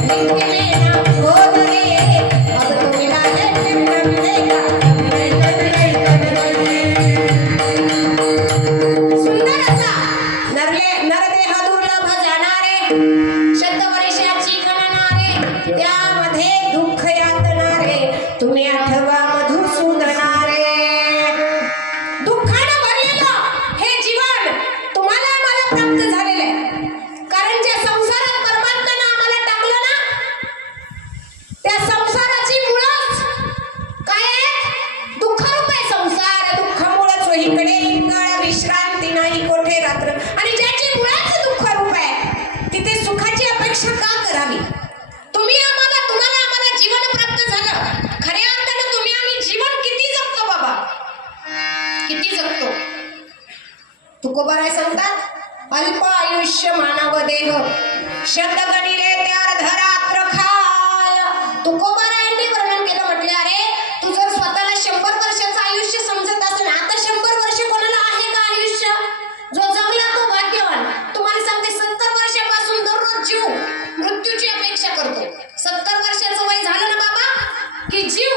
मिट्टी में ना खो गए. अब तो मिला है फिर ना मिलेगा, कभी नहीं कभी नहीं कभी नहीं. सुंदर असा नरदेह दुर्लभ जाणारे, शतवर्षाची गणनारे, त्यामध्ये दुःख यातनारे, तुम्ही आठवा मधुसूदनारे. दुःखानं भरलेलं हे जीवन तुम्हाला आम्हाला प्राप्त झालेलं आहे. कारण ज्या संसारात परमात्म्यानं आम्हाला टाकलं ना, त्या संसाराची मुळच काय आहे? दुःखरूप आहे संसार. दुःखामुळेच इकडे इंगळ, विश्रांती नाही कोठे रात्र. आणि ज्याची मुळाच दुःखरूप आहे तिथे सुखाची अपेक्षा का करावी? तुम्हाला आम्हाला जीवन प्राप्त झालं. खऱ्या अर्थानं तुम्ही आम्ही जीवन किती जगतो बाबा, किती जगतो. तुकोबाराय सांगतात, अल्प आयुष्य मानव देह, शब्द गणिले ते अर्धरात्र खाय. तुकोबारायांनी वर्णन केलं, म्हटले अरे तू जर स्वतःला 100 वर्षाचं आयुष्य समजत असेल, आता 100 वर्ष कोणाला आहे का आयुष्य? जो जगला तो भाग्यवान. तुम्हाला सांगते 70 वर्षापासून दररोज जीव मृत्यूची अपेक्षा करतो. 70 वर्षाचं वय झालं ना बाबा की जीव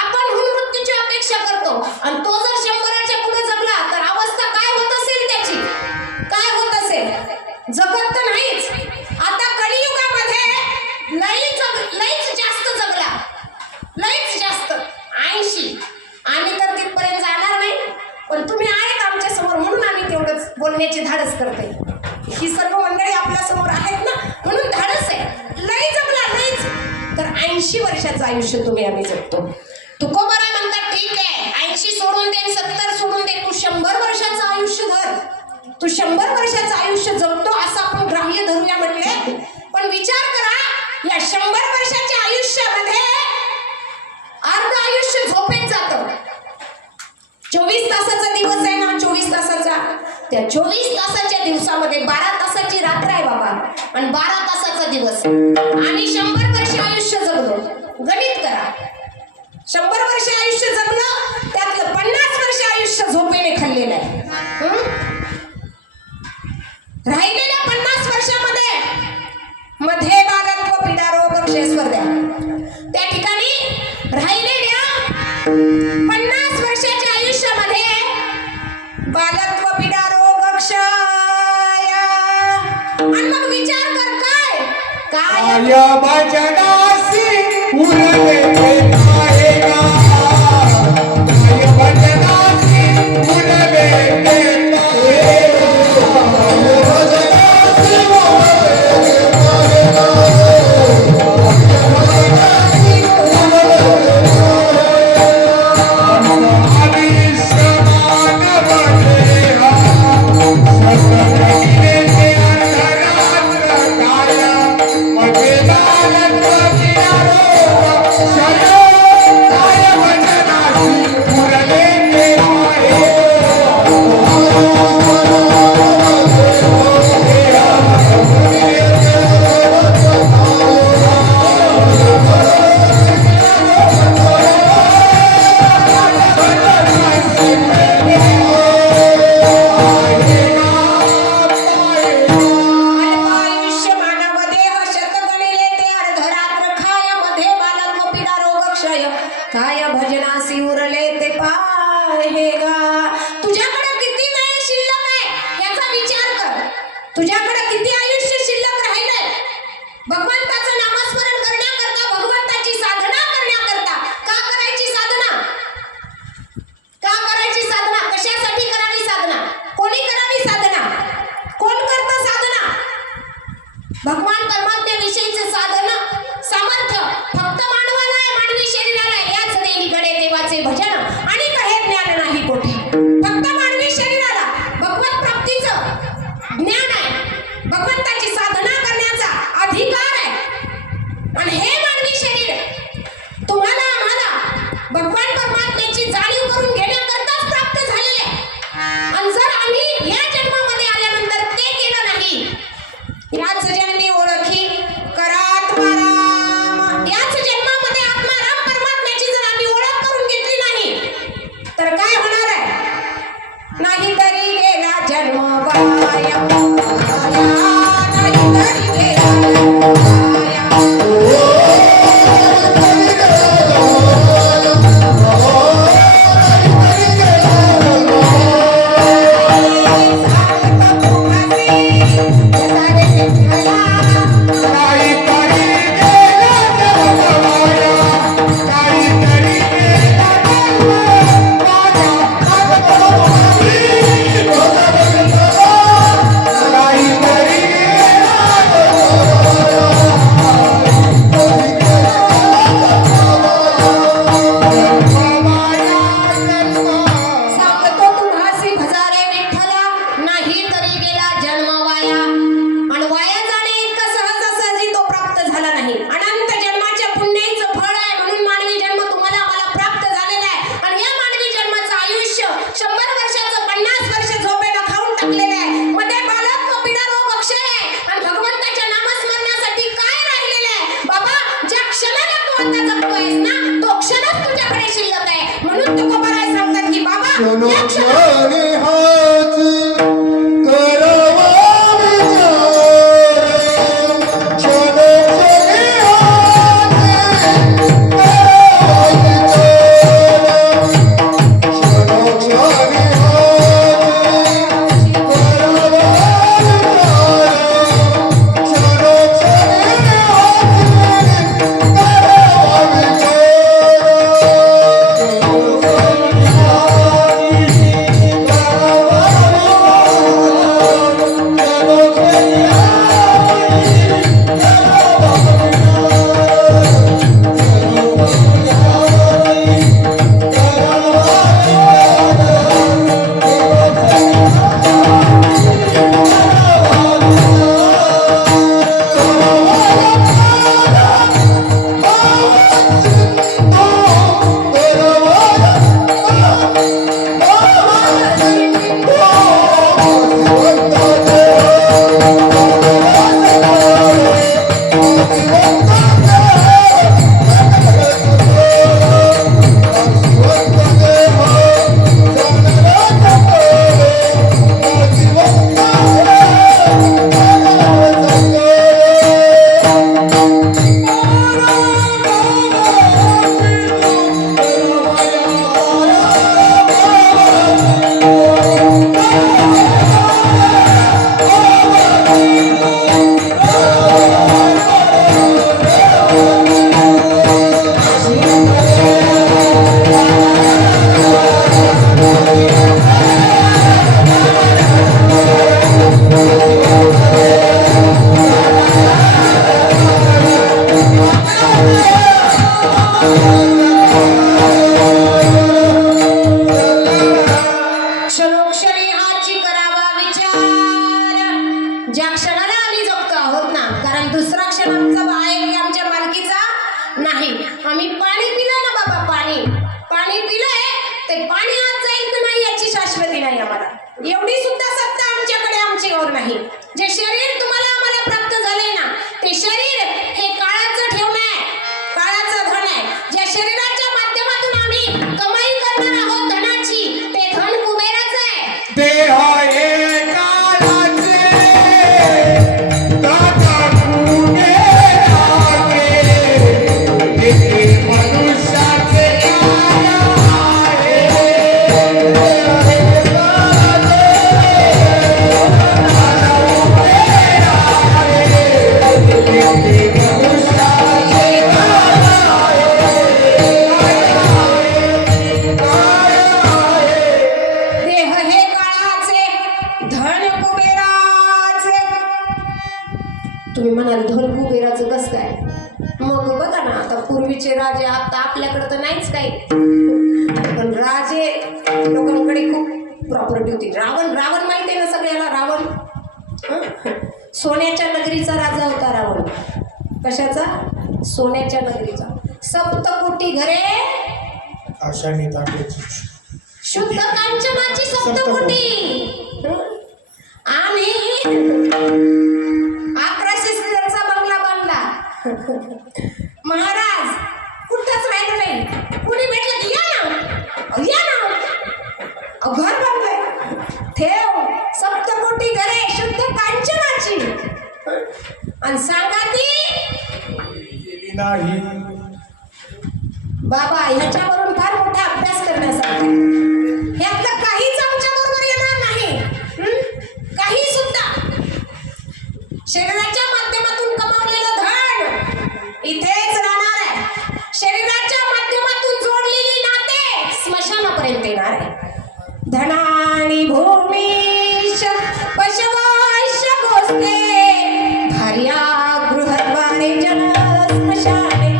आपणहून मृत्यूची अपेक्षा करतो. आणि तो जर 100च्या पुढे जगला तर अवस्था काय होत असेल त्याची, काय होत असेल? जगत तर नाहीच. आता कलियुगामध्ये लईच जास्त जगला, लईच जास्त 80. आम्ही तर तिथपर्यंत जाणार नाही, पण तुम्ही आहेत आमच्या समोर म्हणून आम्ही तेवढंच बोलण्याचे धाडस करते. ही सर्व मंडळी आपल्या समोर आहेत ना, म्हणून धाडस आहे. लई जगला लईच, तर 80 वर्षाचं आयुष्य तुम्ही आम्ही जगतो. तुकोबाराय म्हणतात ठीक आहे, 80 सोडून दे, 70 सोडून दे, तू 100 वर्षाचं आयुष्य धर. तू 100 वर्षाचं आयुष्य जगतो असं आपण ग्राह्य धरूया म्हटले. पण विचार करा, या 100 वर्षाच्या आयुष्यामध्ये अर्ध आयुष्य झोपेत जातं. 24 तासाचा दिवस आहे ना, 24 तासाचा, त्या 24 तासाच्या दिवसामध्ये 12 तासाची रात्र आहे बाबा, आणि 12 तासाचा दिवस. आणि 100 वर्ष आयुष्य जगलो. गणित करा, 100 वर्ष आयुष्य जगलं, त्यातलं 50 वर्ष आयुष्य झोपेने खाल्लेलं आहे. राहिलेल्या 50 वर्षामध्ये मध्ये बालत्व, पीडा, रोग, क्षयस्वर द्या. त्या ठिकाणी राहिलेल्या 50 वर्षाच्या आयुष्यामध्ये बालत्व, पीडा, रोग, क्षय. आणि मग विचार कर काय काय भजनासी उरले आहे का? भजनासी उरले काय भगवान परमात्म्याविषयीचे साधन सामर्थ्य फक्त मानवाला आहे, मानवी शरीराला आहे. याच देणीकडे देवाचे भजन आणि काही ज्ञान नाही कोठे. फक्त मानवी शरीराला भगवत प्राप्तीचं ज्ञान आहे, भगवंताची साधना करण्याचा अधिकार आहे. आणि हे मानवी शरीर तुम्हाला आम्हाला भगवान परमात्म्याची जाणीव करून घेण्याकरताच प्राप्त झालेले आहे. आणि जर आम्ही या जन्मामध्ये आल्यानंतर ते केलं नाही, याच जन्मी ओळखी करात्माराम, याच जन्मामध्ये आत्माराम परमात्म्याची जर आम्ही ओळख करून घेतली नाही तर काय होणार आहे? नाही तरी गेला जन्म वाया. तुम्ही म्हणाल धन कुबेराचं कसं काय? मग बघा ना, आता पूर्वीचे राजे, आता आपल्याकडे तर नाहीच काही, पण राजे लोकांकडे खूप प्रॉपर्टी होती. रावण माहिती आहे ना सगळ्याला? रावण सोन्याच्या नगरीचा राजा होता. रावण कशाचा? सोन्याच्या नगरीचा. सप्तकोटी घरे आशाने ताटाची शुद्ध कांचनाची सप्तकोटी. आणि 1100 सीटरचा बंगला बांधला. महाराज कुठंच राहिलं नाही. कुणी भेटलं की या ना घर बांधलंय. ठेव सप्तकोटी घरे शुद्ध कांचनाची. आणि सांगा ती नाही. बाबा, ह्याच्यावरून फार मोठा अभ्यास करण्यासारखा. ह्यातलं काहीच आमच्या बरोबर येणार नाही. काही सुद्धा. शरीराच्या माध्यमातून कमावलेलं धन इथेच राहणार आहे. शरीराच्या माध्यमातून जोडलेली नाते स्मशानापर्यंत येणार आहे. धनानी भूमीश पशवाश गोष्टे भार्या गृहद्वारे जन स्मशाने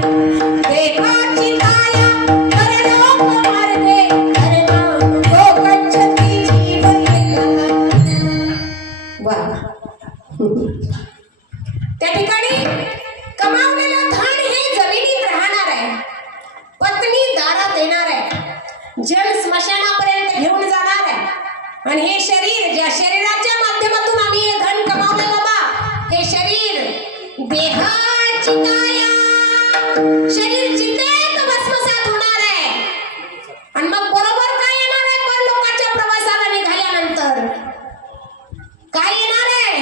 देहाची काया परलोक मार्गे धर्म गच्छती जीव एका. वा. त्या ठिकाणी कमावलेलं धन हे जमिनीत राहणार आहे. पत्नी दारात येणार आहे. जन स्मशानापर्यंत घेऊन जाणार आहे. आणि हे शरीर, ज्या शरीराच्या माध्यमातून आम्ही हे धन कमावलं बाबा, हे शरीर देहाची काया, शरीर चितेत भस्मसात होणार आहे. आणि मग बरोबर काय येणार आहे? परलोकाच्या प्रवासाला निघाल्यानंतर काय येणार आहे?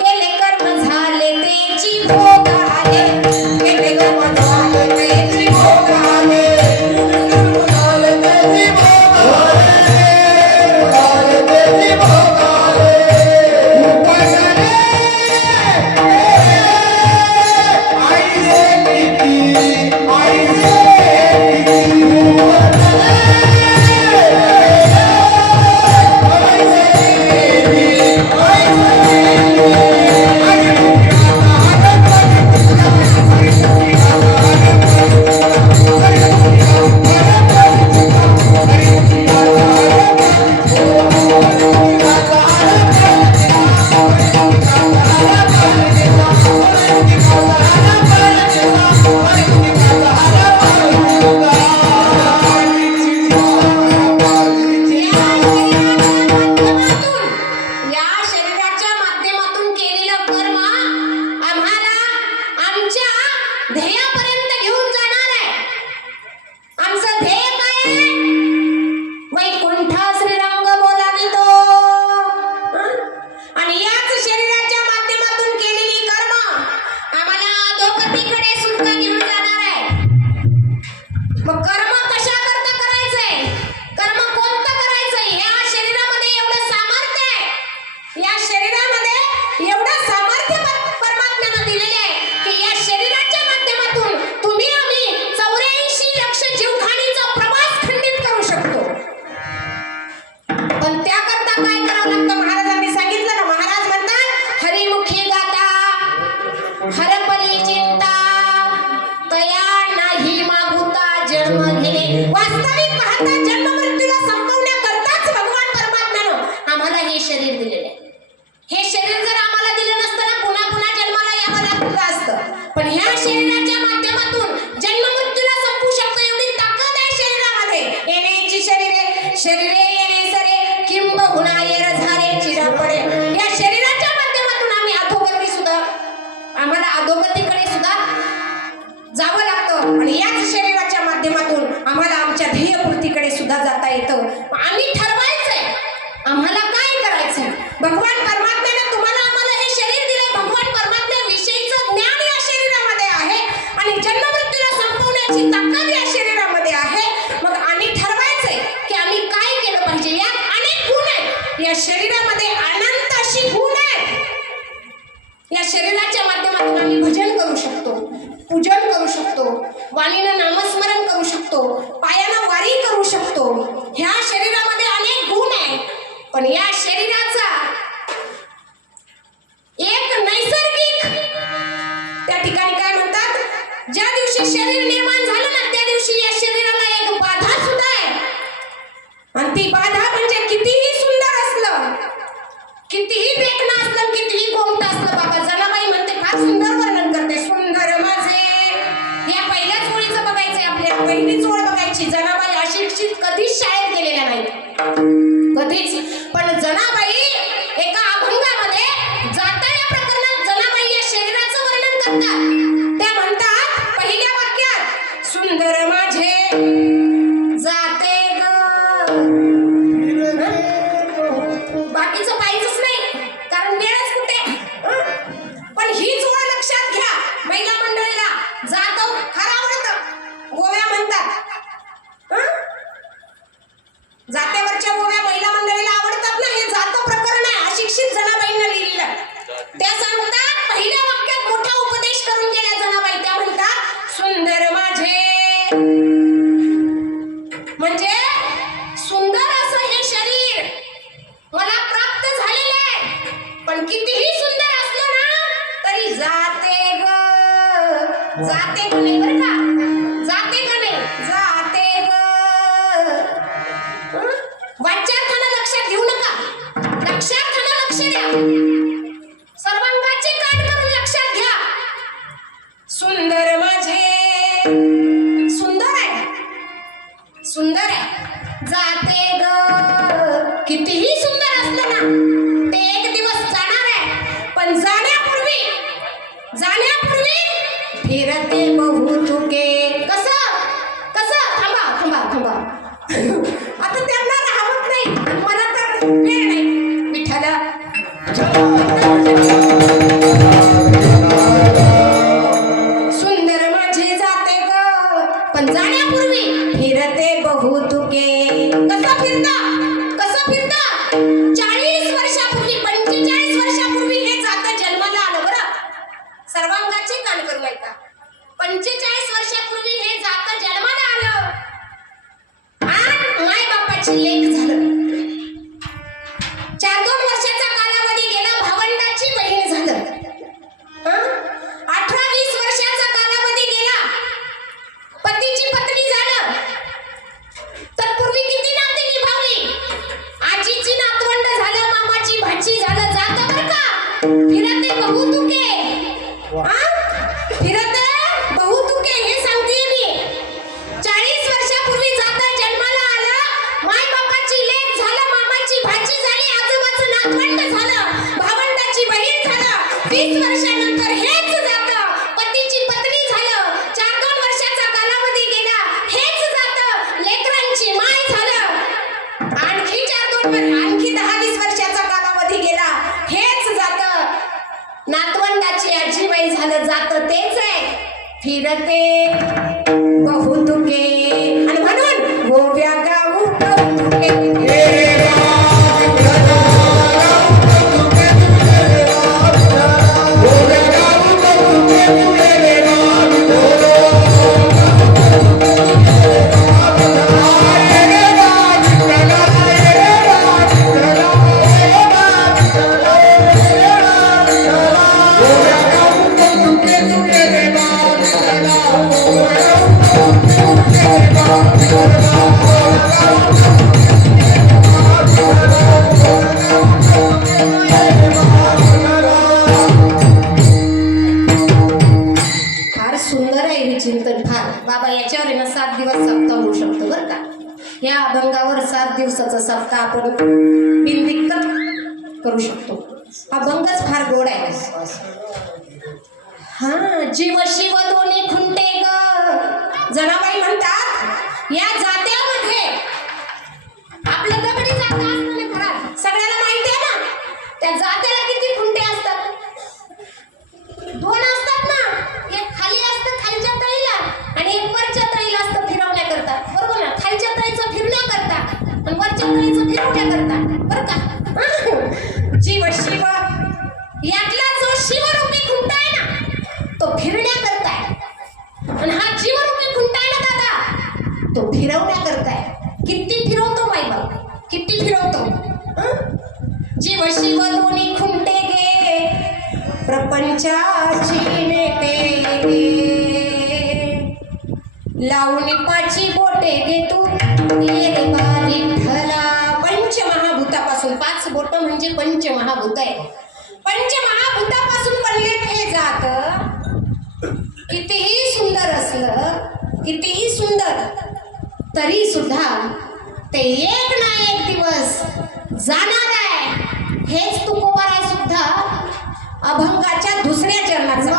हे लेकर झाले तेची भोग आले. हे लेकर झाले तेची भोग आले. ध्येयापर्यंत घेऊन जाणार आहे. आमचं ध्येय काय आहे? वैकुंठ श्रीरंग बोलावितो. आणि याच शरीराच्या माध्यमातून केलेली कर्म आम्हाला अधोगतीकडे सुद्धा घेऊन जाणार आहे. मग कर्म कशा करता करायचंय? कर्म कोणतं करायचंय? या शरीरामध्ये एवढं सामर्थ्य आहे. या शरीरामध्ये एवढं सामर्थ्य परमात्म्यानं दिलेले आहे की या शरीराच्या माध्यमातून तुम्ही आम्ही 84 लक्ष जीवघाणीचा प्रवास खंडित करू शकतो. पण त्याकरता काय करावं लागतं? महाराजांनी सांगितलं ना. महाराज म्हणतात हरिमुखी गाता हरपली चिंता तया नाही मागुता जन्म घेणे. वास्तविक पाहता जन्म मृत्यूला संपवण्याकरताच भगवान परमात्म्यानं आम्हाला हे शरीर दिलेले आहे. हे शरीर जर आम्हाला दिलं नसतं ना, पुन्हा पुन्हा जन्माला यावं लागलं असतं. पण ह्या शरीराच्या माध्यमातून जन्म मृत्यूला संपू शकतो एवढी ताकद आहे शरीरामध्ये. येण्याची शरीरे येणे सरे किंबहुना येर झारे चिरापडे. या शरीराच्या माध्यमातून आम्ही आम्हाला अधोगतीकडे सुद्धा जावं लागतं. आणि याच शरीराच्या माध्यमातून आम्हाला आमच्या ध्येयपूर्तीकडे सुद्धा जाता येतं. आम्ही ठरवायचंय आम्हाला काय करायचंय. भगवान परमात्म्याने तुम्हाला आम्हाला हे शरीर दिले. भगवान परमात्म्याविषयीचं ज्ञान या शरीरामध्ये आहे आणि जन्म मृत्यूला संपवण्याची ताकद या शरीरामध्ये आहे. मग आम्ही ठरवायचंय की आम्ही काय केलं पाहिजे. यात अनेक गुण आहेत. या शरीरामध्ये अनंत अशी गुण आहेत. या शरीराच्या माध्यमातून आम्ही भजन करू शकतो, पूजन करू शकतो, वाणीनं नामस्मरण करू शकतो, पायानं वारी करू शकतो. ह्या शरीरामध्ये अनेक गुण आहेत. पण या शरीराचा एक नैसर्गिक म्हणतात. त्या म्हणतात पहिल्या वाक्यात सुंदर माझे जाते ग. बाकीचं पाहिजेच नाही कारण वेळच कुठे. पण हीच ओळ लक्षात घ्या. महिला मंडळीला जातो फार आवडतं. गोव्या म्हणतात. जात्यावरच्या गोव्या महिला मंडळीला आवडतात ना. हे जातं प्रकरण आहे. अशिक्षित जनाबाईंना लिहिलेलं. त्या सांगतात पहिल्या वाक्यात मोठा उपदेश करून गेल्या जनाबाई. त्या म्हणतात सुंदर माझे म्हणजे सुंदर असं हे शरीर मला प्राप्त झालेलं आहे. पण कितीही सुंदर असलं ना तरी जाते ग. जाते का नाही बरं का. जाते का नाही. जाते ग. वाच्यार्थानं लक्षात घेऊ नका. लक्षार्थानं लक्ष द्या. सर्वांगाचे कान करून लक्षात घ्या. सुंदर माझे सुंदर आहे. सुंदर आहे. जाते ग. कितीही सुंदर असलं ना ते एक दिवस जाणार आहे. पण जाण्यापूर्वी फिरते बहुतुके. कसं कसं. थांबा थांबा थांबा. आता त्यांना राहत नाही आणि मला तर वेळ नाही. विठ्ठल सुंदर माझे जाते ग. पण जाण्यापूर्वी फिरते बहुतुके. कसं फिरता. कसं फिरता. 40 वर्षापूर्वी 45 वर्षापूर्वी हे जातं जन्माला आलं. बरं सर्वांगाचे कान करू ऐका. 45 वर्षापूर्वी हे जातं जन्माला आलं आणि माय बापाची लेक झालं. 4-2 वर्षाचा कालावधी गेला भावंडाची बहीण झालं. 18-20 वर्षाचा कालावधी गेला पतीची पत्नी झालं. तत्पूर्वी किती नाती निभावली. आजीची नातवंड झालं. मामाची भाची झालं. जातं बरं का. फिरते बहुतुके. फिरते बहुतुके हे सांगते मी. 40 वर्षापूर्वी जातं जन्माला आलं. माय बापाची लेक झालं. मामाची भाची झाली. आजोबाचं नातवंड झालं. भावंडाची बहीण झालं. 20 वर्षानंतर हेच जातं पतीची पत्नी झालं. 4-2 वर्षाचा कालावधी गेला. हेच जातं लेकरांची माय झालं. आणखी 10-20 वर्षाचा कालावधी गेला. हेच जातं नातवंडाची आजीबाई झालं. जातं तेच आहे फिरते बहुतुके. आणि म्हणून गोव्या गाऊ बहुतुके. फार सुंदर आहे हे चिंतन. फार बाबा याच्यावर आहे ना 7 दिवस सप्ताह होऊ शकतो बरं का. या अभंगावर 7 दिवसाचा सप्ताह आपण बिनदिक्कत करू शकतो. हा अभंगच फार गोड आहे. जीव शिव दोन्ही खुंटे ग. जनाबाई म्हणतात या जात्यामध्ये आपलं दगडी जात असताना घरात सगळ्याला माहिती आहे ना. त्या जात्याला किती खुंटे असतात. 2 असतात ना. एक खाली असतं खालच्या तळीला आणि एक वरच्या तळीला असतं फिरवण्याकरता. बरोबर ना. खालच्या तळीचं फिरण्याकरता आणि वरच्या तळीचं फिरवण्याकरता. बरं का. जीव शिव यातला जो शिवरूपी खुंटा आहे ना तो फिरण्याकरता आहे. आणि हा जीवरूपी खुंटा आहे ना दादा तो फिरवण्याकरता आहे. किती फिरवतो माई बाप. किती फिरवतो. जीव शिव दोन्ही खुंटे गे प्रपंचाची नेते. लावून पाची बोटे घे तू ये रे बा विठ्ठला. पंचमहाभूतापासून 5 बोट म्हणजे पंचमहाभूत आहे. पंचमहाभूतापासून बनलेलं हे जात कितीही सुंदर असलं कितीही सुंदर तरी सुद्धा ते एक ना एक दिवस जाणार आहे. हेच तुकोबाराय सुद्धा अभंगाच्या दुसऱ्या चरणाचं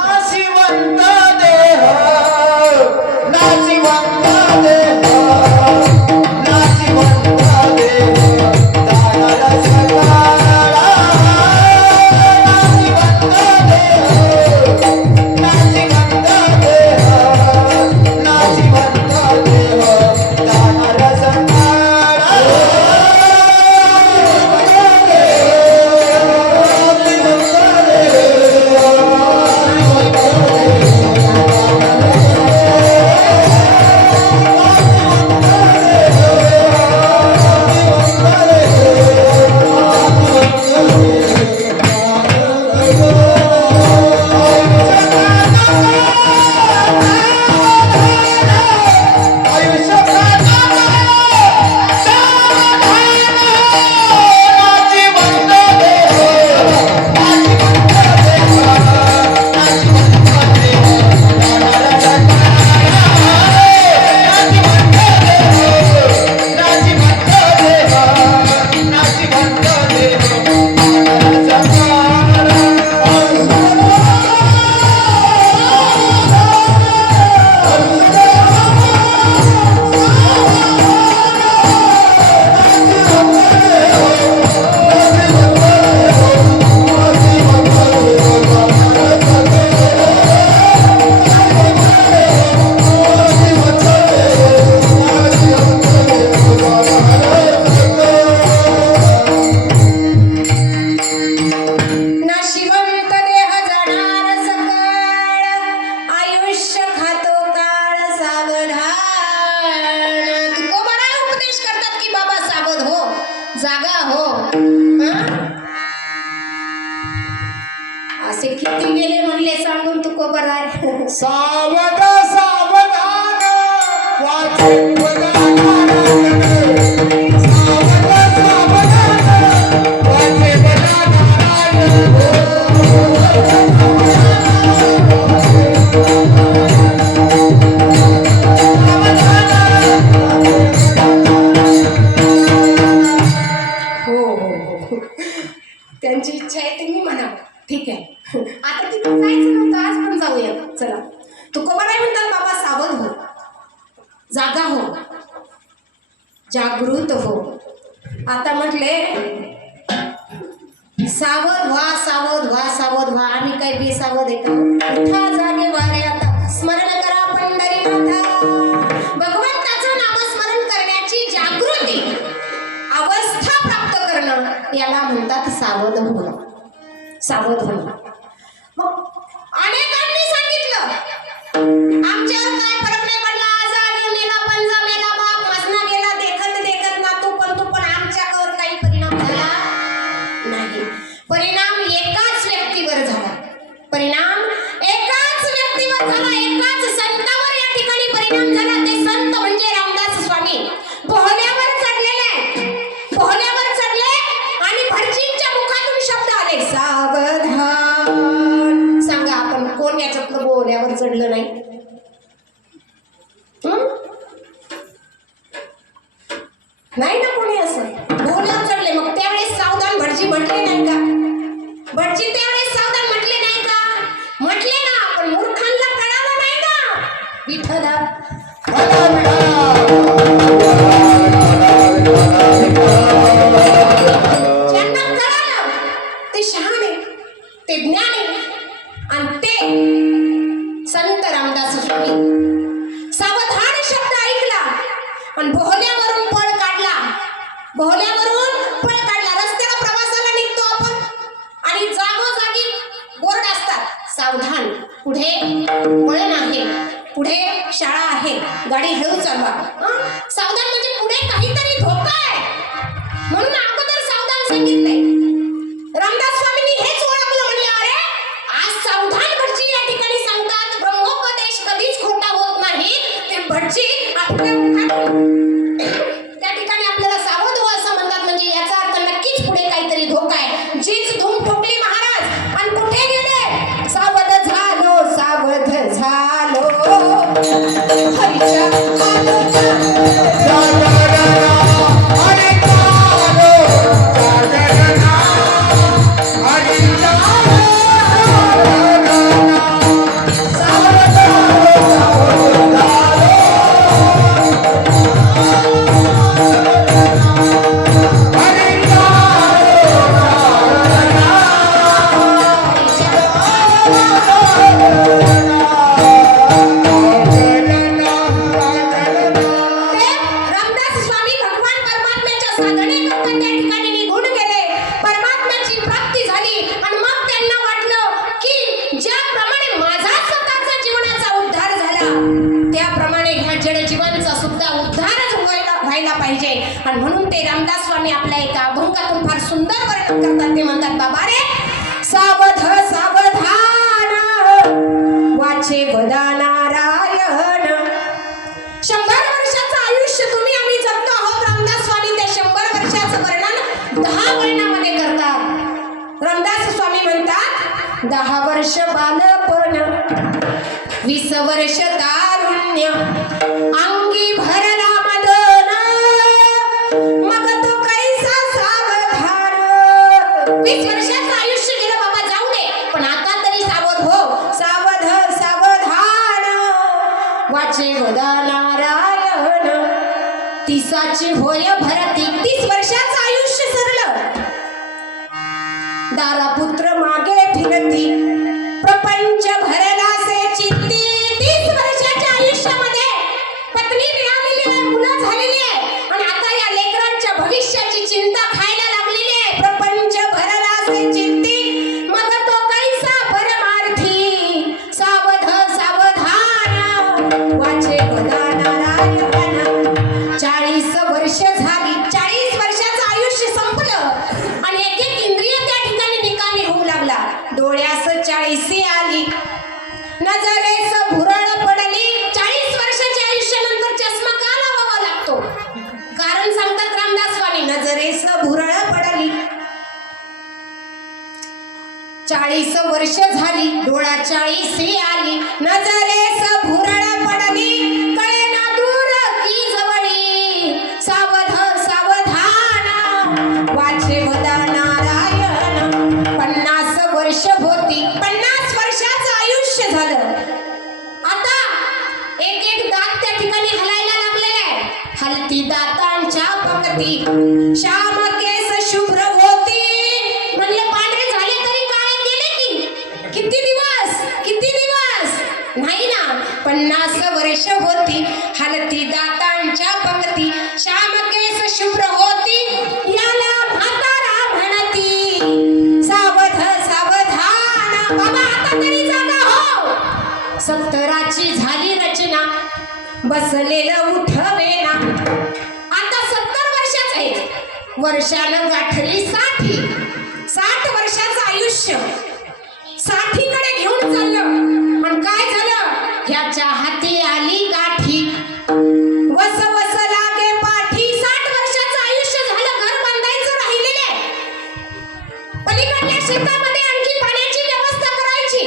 गेले म्हणले सांगून तू कोबर आहे. सावध सावधान वाचे बदानारायण. सावध सावधान वाचे बदानारायण. हो हो हो. त्यांची इच्छा आहे ते मी म्हणा. ठीक आहे. आता तिथं जायचं नव्हतं, आज पण जाऊया. चला. तुकोबा नाही म्हणतात बाबा, सावध हो, जागा हो, जागृत हो. आता म्हटले सावध व्हा, सावध व्हा, सावध व्हा. आम्ही काय बेसावध आहे का? उठा जागे वारे आता, स्मरण करा पंढरीनाथा. भगवंताचं नामस्मरण करण्याची जागृती अवस्था प्राप्त करणं याला म्हणतात सावध होणं. सावध होणं. मग अनेकांनी सांगितलं आमच्यावर काय फरक नाही पडला, आजार मेला, पंजा मेला, बाप मसना गेला, देखत देखत ना तू पण आमच्यावर काही परिणाम झाला नाही. परिणाम एकाच व्यक्तीवर झाला. परिणाम एकाच व्यक्तीवर झाला, एकाच संतावर या ठिकाणी परिणाम झाला. ते संत म्हणजे रामदास स्वामी. पोहल्यावर चढलेले, पोहल्यावर चढले आणि भटजींच्या मुखातून शब्द आले सावधान. सांगा आपण कोण याच्यातलं पोहल्यावर चढलं नाही? नाही ना कोणी असं पोहल्यावर चढले. मग त्यावेळेस सावधान भटजी म्हटले नाही का? भटजी त्यावेळेस सावधान म्हटले नाही का? म्हटले ना, पण मूर्खांना कळालं नाही ना. विठ्ठला ज्यांना कळालं ते शहाणे, ते ज्ञानी आणि ते संत रामदास स्वामी. सावधान शब्द ऐकला आणि बोहल्यावरून पळ काढला. बोहल्यावरून पळ काढला. रस्त्याला प्रवासाला निघतो आपण आणि जागोजागी बोर्ड असतात सावधान. पुढे वळण आहे, पुढे शाळा आहे, गाडी हळू चालवा. सावधान म्हणजे पुढे काहीतरी धोका आहे म्हणून अगोदर सावधान सांगितलंय. रामदास स्वामींनी हेच ओळखलं. म्हणले अरे आज सावधान भटजी या ठिकाणी सांगतात. ब्रह्मोपदेश कधीच खोटा होत नाही. ते भटजी आपल्या मुखातून त्या ठिकाणी आपल्याला सावध हो असं म्हणतात. म्हणजे याचा अर्थ नक्कीच पुढे काहीतरी धोका आहे. जीच धूम ठोकली महाराज आणि कुठे गेले? सावध झालो, सावध झालो, हरीच्या पाहिजे. आणि म्हणून ते रामदास स्वामी आपल्या एका अभंगातून फार सुंदर वर्णन करतात. ते म्हणतात बाबा रे सावध सावधान वाचे बदानारायण. 100 वर्षाचं आयुष्य तुम्ही आम्ही जगतो आहोत. रामदास स्वामी ते 100 वर्षाचं वर्णन 10 वर्णामध्ये करतात. रामदास स्वामी म्हणतात 10 वर्ष बालपण, 20 वर्ष तारुण्य, अंगी भरला मदन, मग तो कैसा सावधान. 20 वर्षाचं आयुष्य गेलं बाबा, जाऊ दे, पण आता तरी सावध हो. सावध सावधान वाचे बदानारायण. 30ची होय भरती, 30 वर्षाचं आयुष्य सरलं. दारापुत्र मागे फिरती, प्रपंच भरला से चित्ती. 30 वर्षाच्या आयुष्यामध्ये पत्नी मिळालेली आहे, मुलं झालेली आहे आणि आता या लेकरांच्या भविष्याची चिंता खायला लागलेली आहे. प्रपंच भरला से चित्ती, मग तो कैसा परमार्थी. सावध सावधान वाचे बदानारायण. 40 वर्ष झाली, 40 वर्षाचं आयुष्य संपलं आणि एक एक इंद्रिय त्या ठिकाणी निकामी होऊ लागला. डोळ्यास 40 आली नजरेस भुरळ पडली. 40 वर्षाच्या आयुष्यानंतर चष्मा का लावावा लागतो? कारण सांगतात रामदास स्वामी, नजरेस भुरळ पडली. 40 वर्ष झाली डोळा 40 आली नजरेस भुरळ पडली. कळेना दूर की जवळी सावध सावधान वाचे वदा नारायण. 50 वर्ष होती 50 वर्षाचं आयुष्य झालं. आता एक एक दात त्या ठिकाणी हलायला लागलेला आहे. हलती दातांच्या पंक्ती श्याम केस शुभ्र होती. म्हणले पांढरे झाले तरी काळे केले की किती दिवस नाही ना. 50 वर्ष होती हलती दातांच्या पंक्ती श्याम केस शुभ्र होती. याला म्हातारा म्हणती सावध सावधान. बाबा आता तरी जागा हो. 70ची झाली रचना बसलेलं उठवेना. आता 70 वर्षाच आहे. वर्षानं गाठली 60 वर्षाचं आयुष्य 60कडे घेऊन चाललं. पण काय झालं? ह्याच्या हाती आली गाठी वस वस लागे पाठी. 60 वर्षाचं आयुष्य झालं. घर बांधायचं राहिलेले. पलीकडल्या शेतामध्ये आणखी पाण्याची व्यवस्था करायची.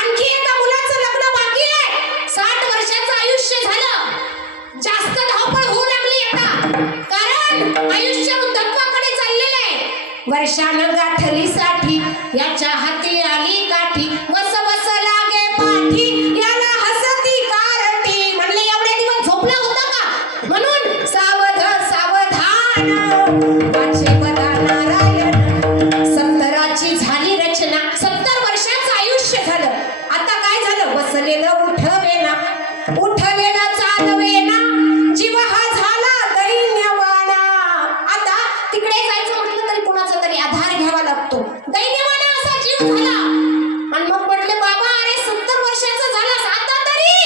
आणखी एका मुलाचं लग्न बाकी आहे. 60 वर्षाचं आयुष्य झालं. जास्त धावपळ होऊ लागली आता. कारण आयुष्य वृद्धत्वाकडे चाललेलं आहे. वर्षानं गाठली 60 याच्या हाती आली गाठी वस वस लागे पाठी. याला हसती कारटी. म्हणले एवढे दिवस झोपला होता का? म्हणून सावध सावधान वाचे वदा नारायण. 70ची झाली रचना 70 वर्षाचं आयुष्य झालं. आता काय झालं? बसलेलं उठवेना चालवेना. जीव हा झाला दैन्यवाना. आता तिकडे जायचं म्हटलं तरी कुणाचा तरी आधार घ्यावा लागतो. दैन्यवाना असा जीव झाला. आणि मग म्हटले बाबा अरे 70 वर्षाचा झालास आता तरी.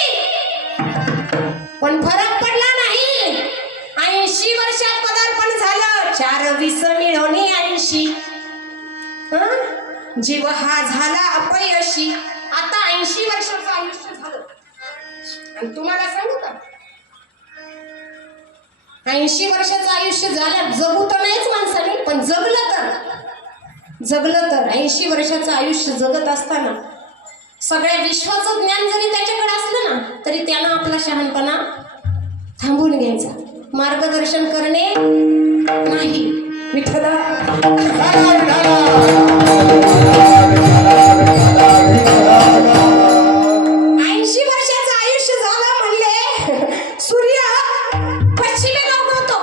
पण फरक पडला नाही. 80 वर्षात पदार्पण झालं. 4 मिळवणे 80. जीव हा झाला अपयशी. आता 80 वर्षाचं आयुष्य झालं. आणि तुम्हाला सांगू का 80 वर्षाचं आयुष्य झालं. जगू तर नाहीच माणसाने, पण जगलं तर 80 वर्षाचं आयुष्य जगत असताना सगळ्या विश्वाचं ज्ञान जरी त्याच्याकडे असलं ना तरी त्यानं आपला शहाणपणा थांबून घ्यायचा. मार्गदर्शन करणे नाही. विठ्ठला 80 वर्षाचं आयुष्य झालं म्हणले सूर्य पश्चिमेला उगवतो.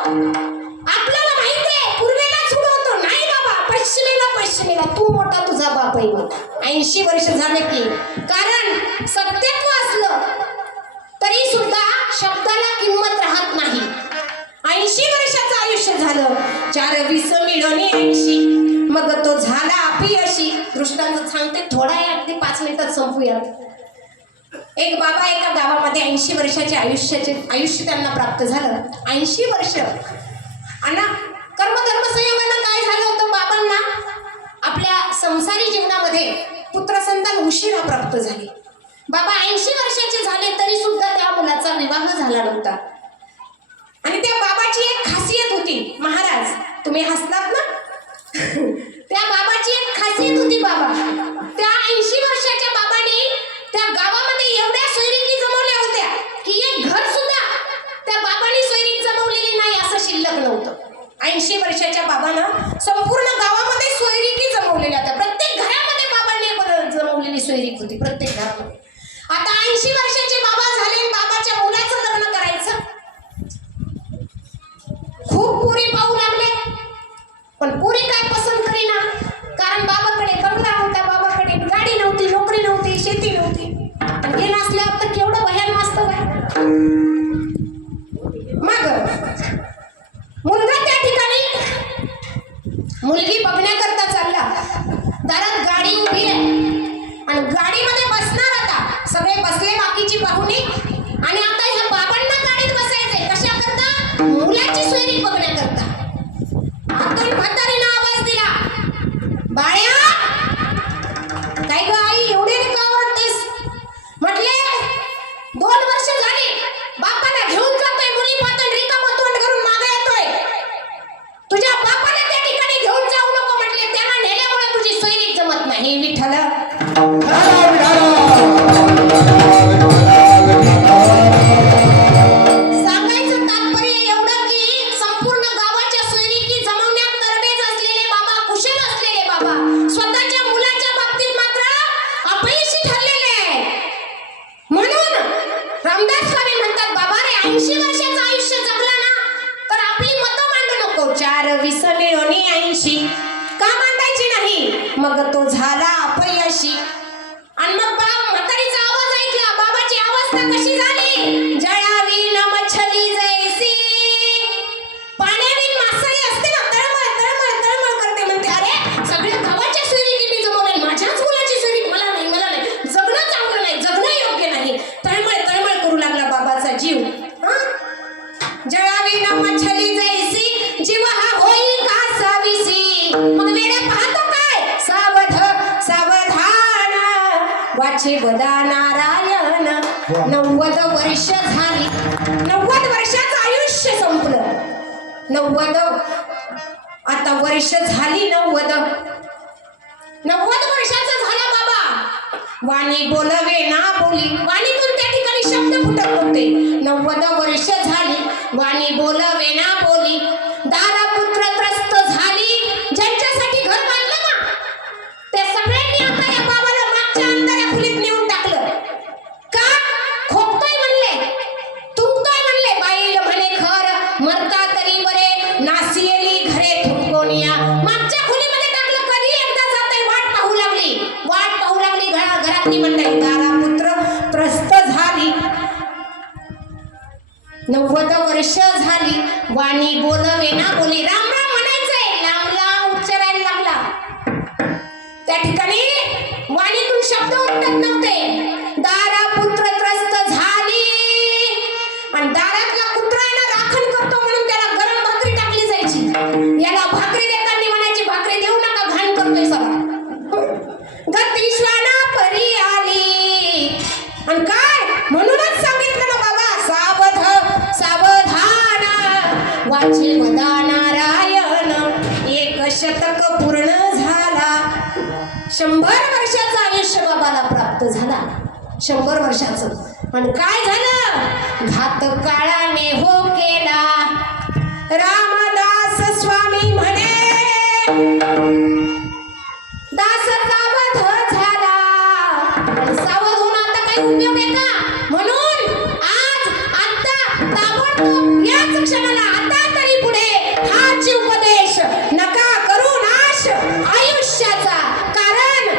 आपल्याला माहिती आहे पूर्वेलाच उगवतो. नाही बाबा पश्चिमेला तू मोठा तुझा बाप आहे. 80 वर्ष झाले की. कारण सत्यत्व असलं तरी सुद्धा शब्दाला किंमत राहत नाही. 80 वर्षाचं आयुष्य झालं. 4 मिळवणे 80. मग तो झाला अपयशी. दृष्टांत सांगते थोडा आहे अगदी 5 मिनिटात संपूयात. एक बाबा एका गावामध्ये 80 वर्षाचे आयुष्य त्यांना प्राप्त झालं. 80 वर्ष. आणि कर्मधर्म संयोगानं काय झालं होतं बाबांना आपल्या संसारी जीवनामध्ये पुत्रसंतान उशिरा प्राप्त झाले. बाबा 80 वर्षाचे झाले तरी सुद्धा त्या मुलाचा विवाह झाला नव्हता. आणि त्या बाबाची एक खासियत होती. महाराज तुम्ही हसलात ना. त्या बाबाची एक खासियत होती. बाबा त्या 80 वर्षाच्या बाबाने त्या गावामध्ये एवढ्या सोयरीकी जमवल्या होत्या की एक घर सुद्धा त्या बाबांनी सोयरीक जमवलेली नाही असं शिल्लक नव्हतं. 80 वर्षाच्या बाबानं संपूर्ण गावामध्ये सोयरीकी जमवलेल्या होत्या. प्रत्येक घरामध्ये बाबांनी जमवलेली सोयरीक होती. प्रत्येक घरामध्ये. आता 80 वर्षाचे बाबा झाले. बाबाच्या मुलाचं लग्न करायचं. खूप पुरी पाहू लागले. पण पुरी काय पसंत करीना. कारण बाबाकडे बंगला नव्हता. बाबाकडे गाडी नव्हती. नोकरी नव्हती. शेती नव्हती. हे नसल्यावर तर केवढं भयान वास्तव आहे. मग मुलगा त्या ठिकाणी मुलगी बघण्याकरता चालला. दारात गाडी उभी आहे आणि गाडीमध्ये बसणार. आता सगळे बसले बाकीची पाहुणे. आणि आता ह्या बाबांना गाडीत बसायचंय कशा करता? मुलाची सोयरी बघण्याकरता. आता म्हातारीनं आवाज दिला, बाळ्या काय ग आई एवढे का वदा नारायण. 90 वर्ष झाली. 90 वर्षाचं आयुष्य संपलं. 90 आता वर्ष झाली. 90 वर्षाचं झालं बाबा. वाणी बोलवे ना बोली. वाणीतून त्या ठिकाणी शब्द फुटत होते. 90 वर्ष झाली. वाणी बोलवे ना बोली. दारापुत्र त्रस्त झाली. ज्यांच्यासाठी घर बांधलं ना त्या सगळ्यांनी आता या बाबाला मागच्या अंधाऱ्या खोलीत नेऊन टाकलं. का? खोकतोय म्हणले, तुंबतोय म्हणले. बाईल म्हणे खर मरता तरी बरे, नासिएली घरे थुंकोनिया. मागच्या खोलीमध्ये टाकलं. कधी एकदा जातंय वाट पाहू लागली. घरातली मंडळी. दारापुत्र त्रस्त झाली. 90 वर्ष झाली. वाणी बोलवे ना बोली. राम राम म्हणायचंय, लांब उच्चारायला लागला. त्या ठिकाणी वाणीतून शब्द उठत नव्हते. दारापुत्र त्रस्त झाली. आणि दारातला कुत्रा आहे ना राखण करतो म्हणून त्याला गरम भाकरी टाकली जायची. याला भाकरी देताना म्हणायची भाकरी देऊ नका, घाण करतोय सगळा. गतिश्वाना परी आली. आणि काय म्हणूनच सांगितलं ना बाबा, सावधान वाचे वदा नारायण. 1 शतक पूर्ण झाला. 100 वर्षाचं आयुष्य बाबाला प्राप्त झाला. 100 वर्षाचं. पण काय झालं? घात काळाने हो केला. रामदास स्वामी म्हणे दास सावध झाला. सावध होऊन आता काही उपयोग आहे का? म्हणून आज आता ताबडतोब याच क्षणाला आता तरी पुढे हाच उपदेश नका करू नाश आयुष्याचा. कारण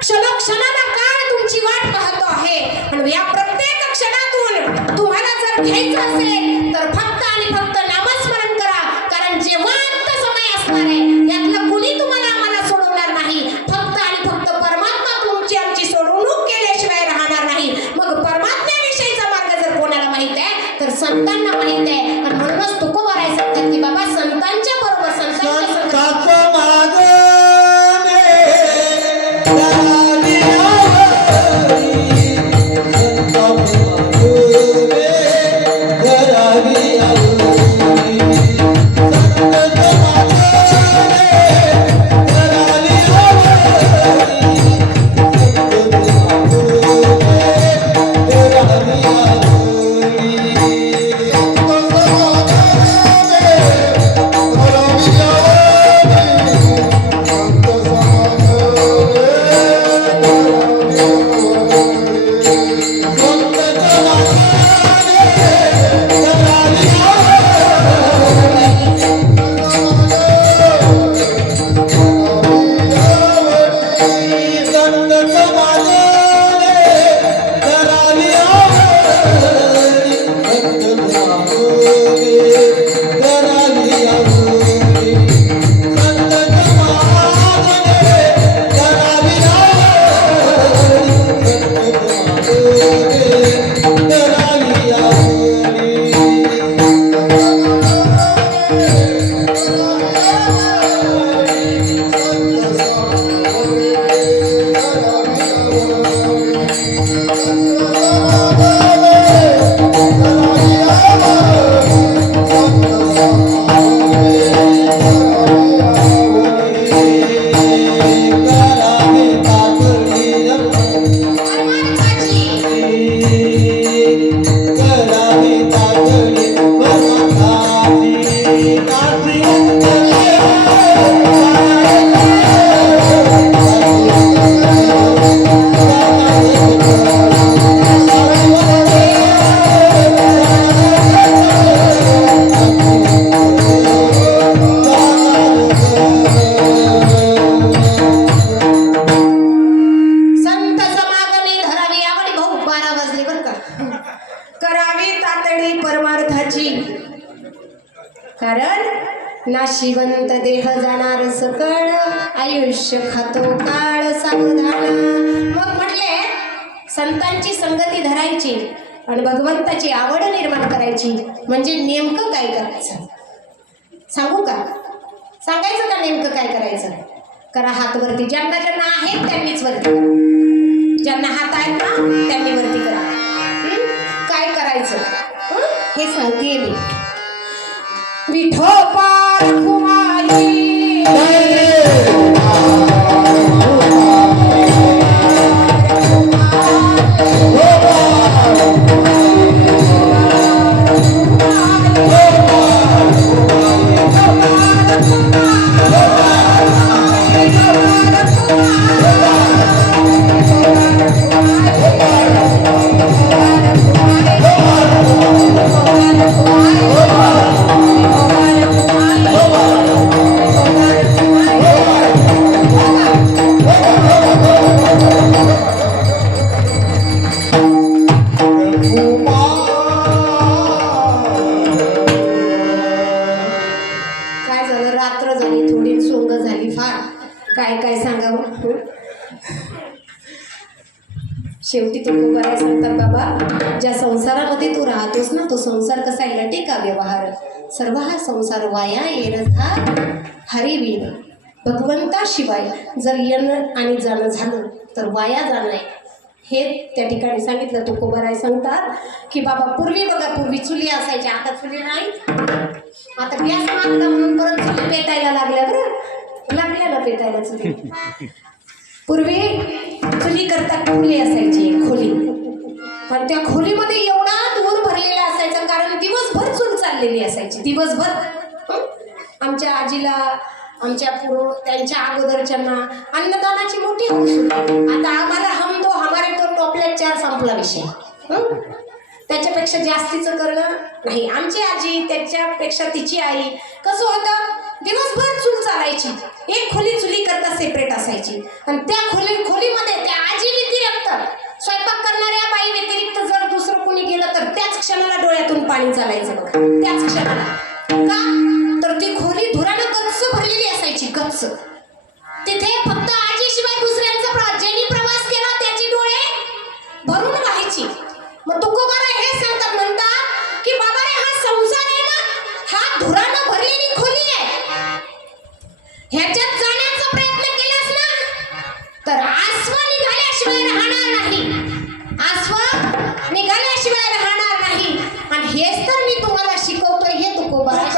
क्षणोक्षणाला काळ तुमची वाट पाहतो आहे. आणि या प्रत्येक क्षणातून तुम्हाला जर घ्यायचं असेल तर फक्त आणि फक्त नामस्मरण करा. कारण जेव्हा अंत समय असणार आहे यातलं कुणी तुम्हाला आम्हाला सोडवणार नाही. फक्त आणि फक्त परमात्मा तुमची आमची सोडवणूक केल्याशिवाय राहणार नाही. मग परमात्म्याविषयीचा मार्ग जर कोणाला माहित आहे तर संतांना माहित आहे. आणि म्हणूनच तुकोबाराय सांगतात की बाबा संतांच्या बरोबर संताचं मागणे कारण नाशिवंत देह जाणार सकळ, आयुष्य खातो काळ सावधान. मग म्हटले संतांची संगती धरायची आणि भगवंताची आवड निर्माण करायची. म्हणजे नेमकं काय करायचं सांगू का? सांगायचं का नेमकं काय करायचं? करा हात वरती, ज्यांना ज्यांना आहेत त्यांनीच वरती. ज्यांना हात आहेत ना त्यांनी वरती करा. काय करायचं हे सांगते मी. विठोबा रखुमाई काय झालं, रात्र झाली, थोडी सोंग झाली फार. काय काय सांगावं. शेवटी तो काय सांगतात, बाबा ज्या संसारामध्ये तू राहतोस ना तो संसार कसा लटे का व्यवहार, सर्व हा संसार वाया येणं हरिवीर. भगवंताशिवाय जर येणं आणि जाणं झालं तर वाया जाणं आहे. हे त्या ठिकाणी सांगितलं. तुकोबाराय सांगतात की बाबा पूर्वी बघा, पूर्वी चुली असायच्या, आता चुली नाही. आता गॅस मागला म्हणून परत चुली पेटायला लागल्या, बरं लागल्या ना पेटायला चुली. पूर्वी चुली करता खोली असायची, खोली. पण त्या खोलीमध्ये एवढा धूर भरलेला असायचा, कारण दिवसभर चूल चाललेली असायची, दिवसभर. आमच्या आजीला, आमच्या त्यांच्या अगोदरच्यांना अन्नदानाची मोठी हौस होती. आता आम्हाला हम दो हमारे तो टोपल्यात चार संपला विषय. त्याच्यापेक्षा जास्तीचं करणं नाही. आमची आजी, त्याच्यापेक्षा तिची आई कसं होतं, दिवसभर चूल चालायची. एक खोली चुली करता सेपरेट असायची. आणि त्या खोलीमध्ये त्या आजी व्यतिरिक्त, स्वयंपाक करणाऱ्या बाई व्यतिरिक्त जर दुसरं कोणी गेलं तर त्याच क्षणाला डोळ्यातून पाणी चालायचं बघा, त्याच क्षणाला. का तर ती खोली धुरानं गच्च भरलेली असायची, गच्च. तिथे फक्त आजीशिवाय दुसऱ्यांचा ज्यांनी प्रवास केला त्याची डोळे भरून व्हायची. मग तुकोबाराय हे सांगतात, म्हणतात की बाबा रे, हा संसार आहे ना, हा धुरानं भरलेली खोली आहे. ह्याच्यात जाण्याचा प्रयत्न केलास ना तर आसवा निघाल्याशिवाय राहणार नाही, आसवा निघाल्याशिवाय राहणार नाही. आणि हेच तर मी तुम्हाला शिकवतोय. हे तुकोबाराय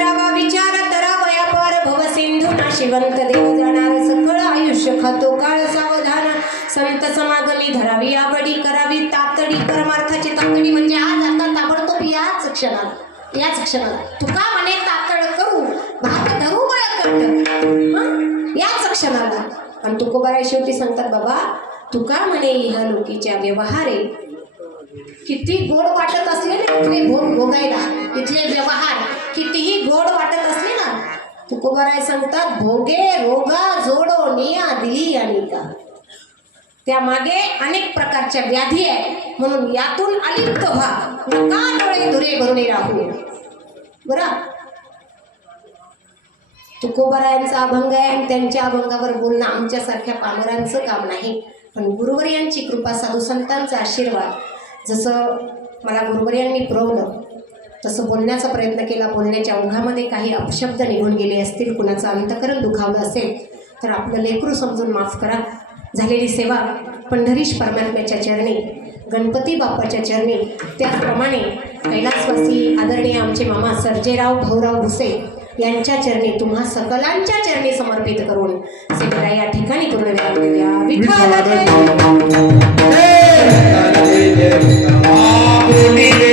करावा विचार तरावया पार भव सिंधू नाशिवंत देव जाणार सकळ आयुष्य खातो काळ सावधान संत समागमी धरावी आवडी करावी तातडी परमार्थाची तातडी म्हणजे आज आता ताबडतोब याच क्षणाला तुका म्हणे तातड करू भात धरू बळकट याच क्षणाला. आणि तुकोबाराय शेवटी सांगतात बाबा तुका म्हणे ह्या लोकीच्या व्यवहारे किती गोड वाटत असले ना इथले भोग भोगायला इथले व्यवहार कितीही गोड वाटत असले ना तुकोबाराय सांगतात भोगे रोगा जोडो निया दिली आणि का त्यामागे अनेक प्रकारच्या व्याधी आहे म्हणून यातून अलिप्त व्हा नका डोळे दुरे भरून राहू. बरं तुकोबारायांचा अभंग आहे आणि त्यांच्या अभंगावर बोलणं आमच्यासारख्या पामरांचं काम नाही. पण गुरुवर्यांची कृपा साधू संतांचा आशीर्वाद जसं मला गुरुवर्यांनी पुरवलं तसं बोलण्याचा प्रयत्न केला. बोलण्याच्या ओघामध्ये काही अपशब्द निघून गेले असतील कुणाचं अंतकरण दुखावलं असेल तर आपलं लेकरू समजून माफ करा. झालेली सेवा पंढरीश परमात्म्याच्या चरणी गणपती बाप्पाच्या चरणी त्याचप्रमाणे कैलासवासी आदरणीय आमचे मामा सर्जेराव भाऊराव भुसे यांच्या चरणी तुम्हा सकलांच्या चरणी समर्पित करून सेवा या ठिकाणी पूर्ण विराम देऊया. विठ्ठल जय. जय.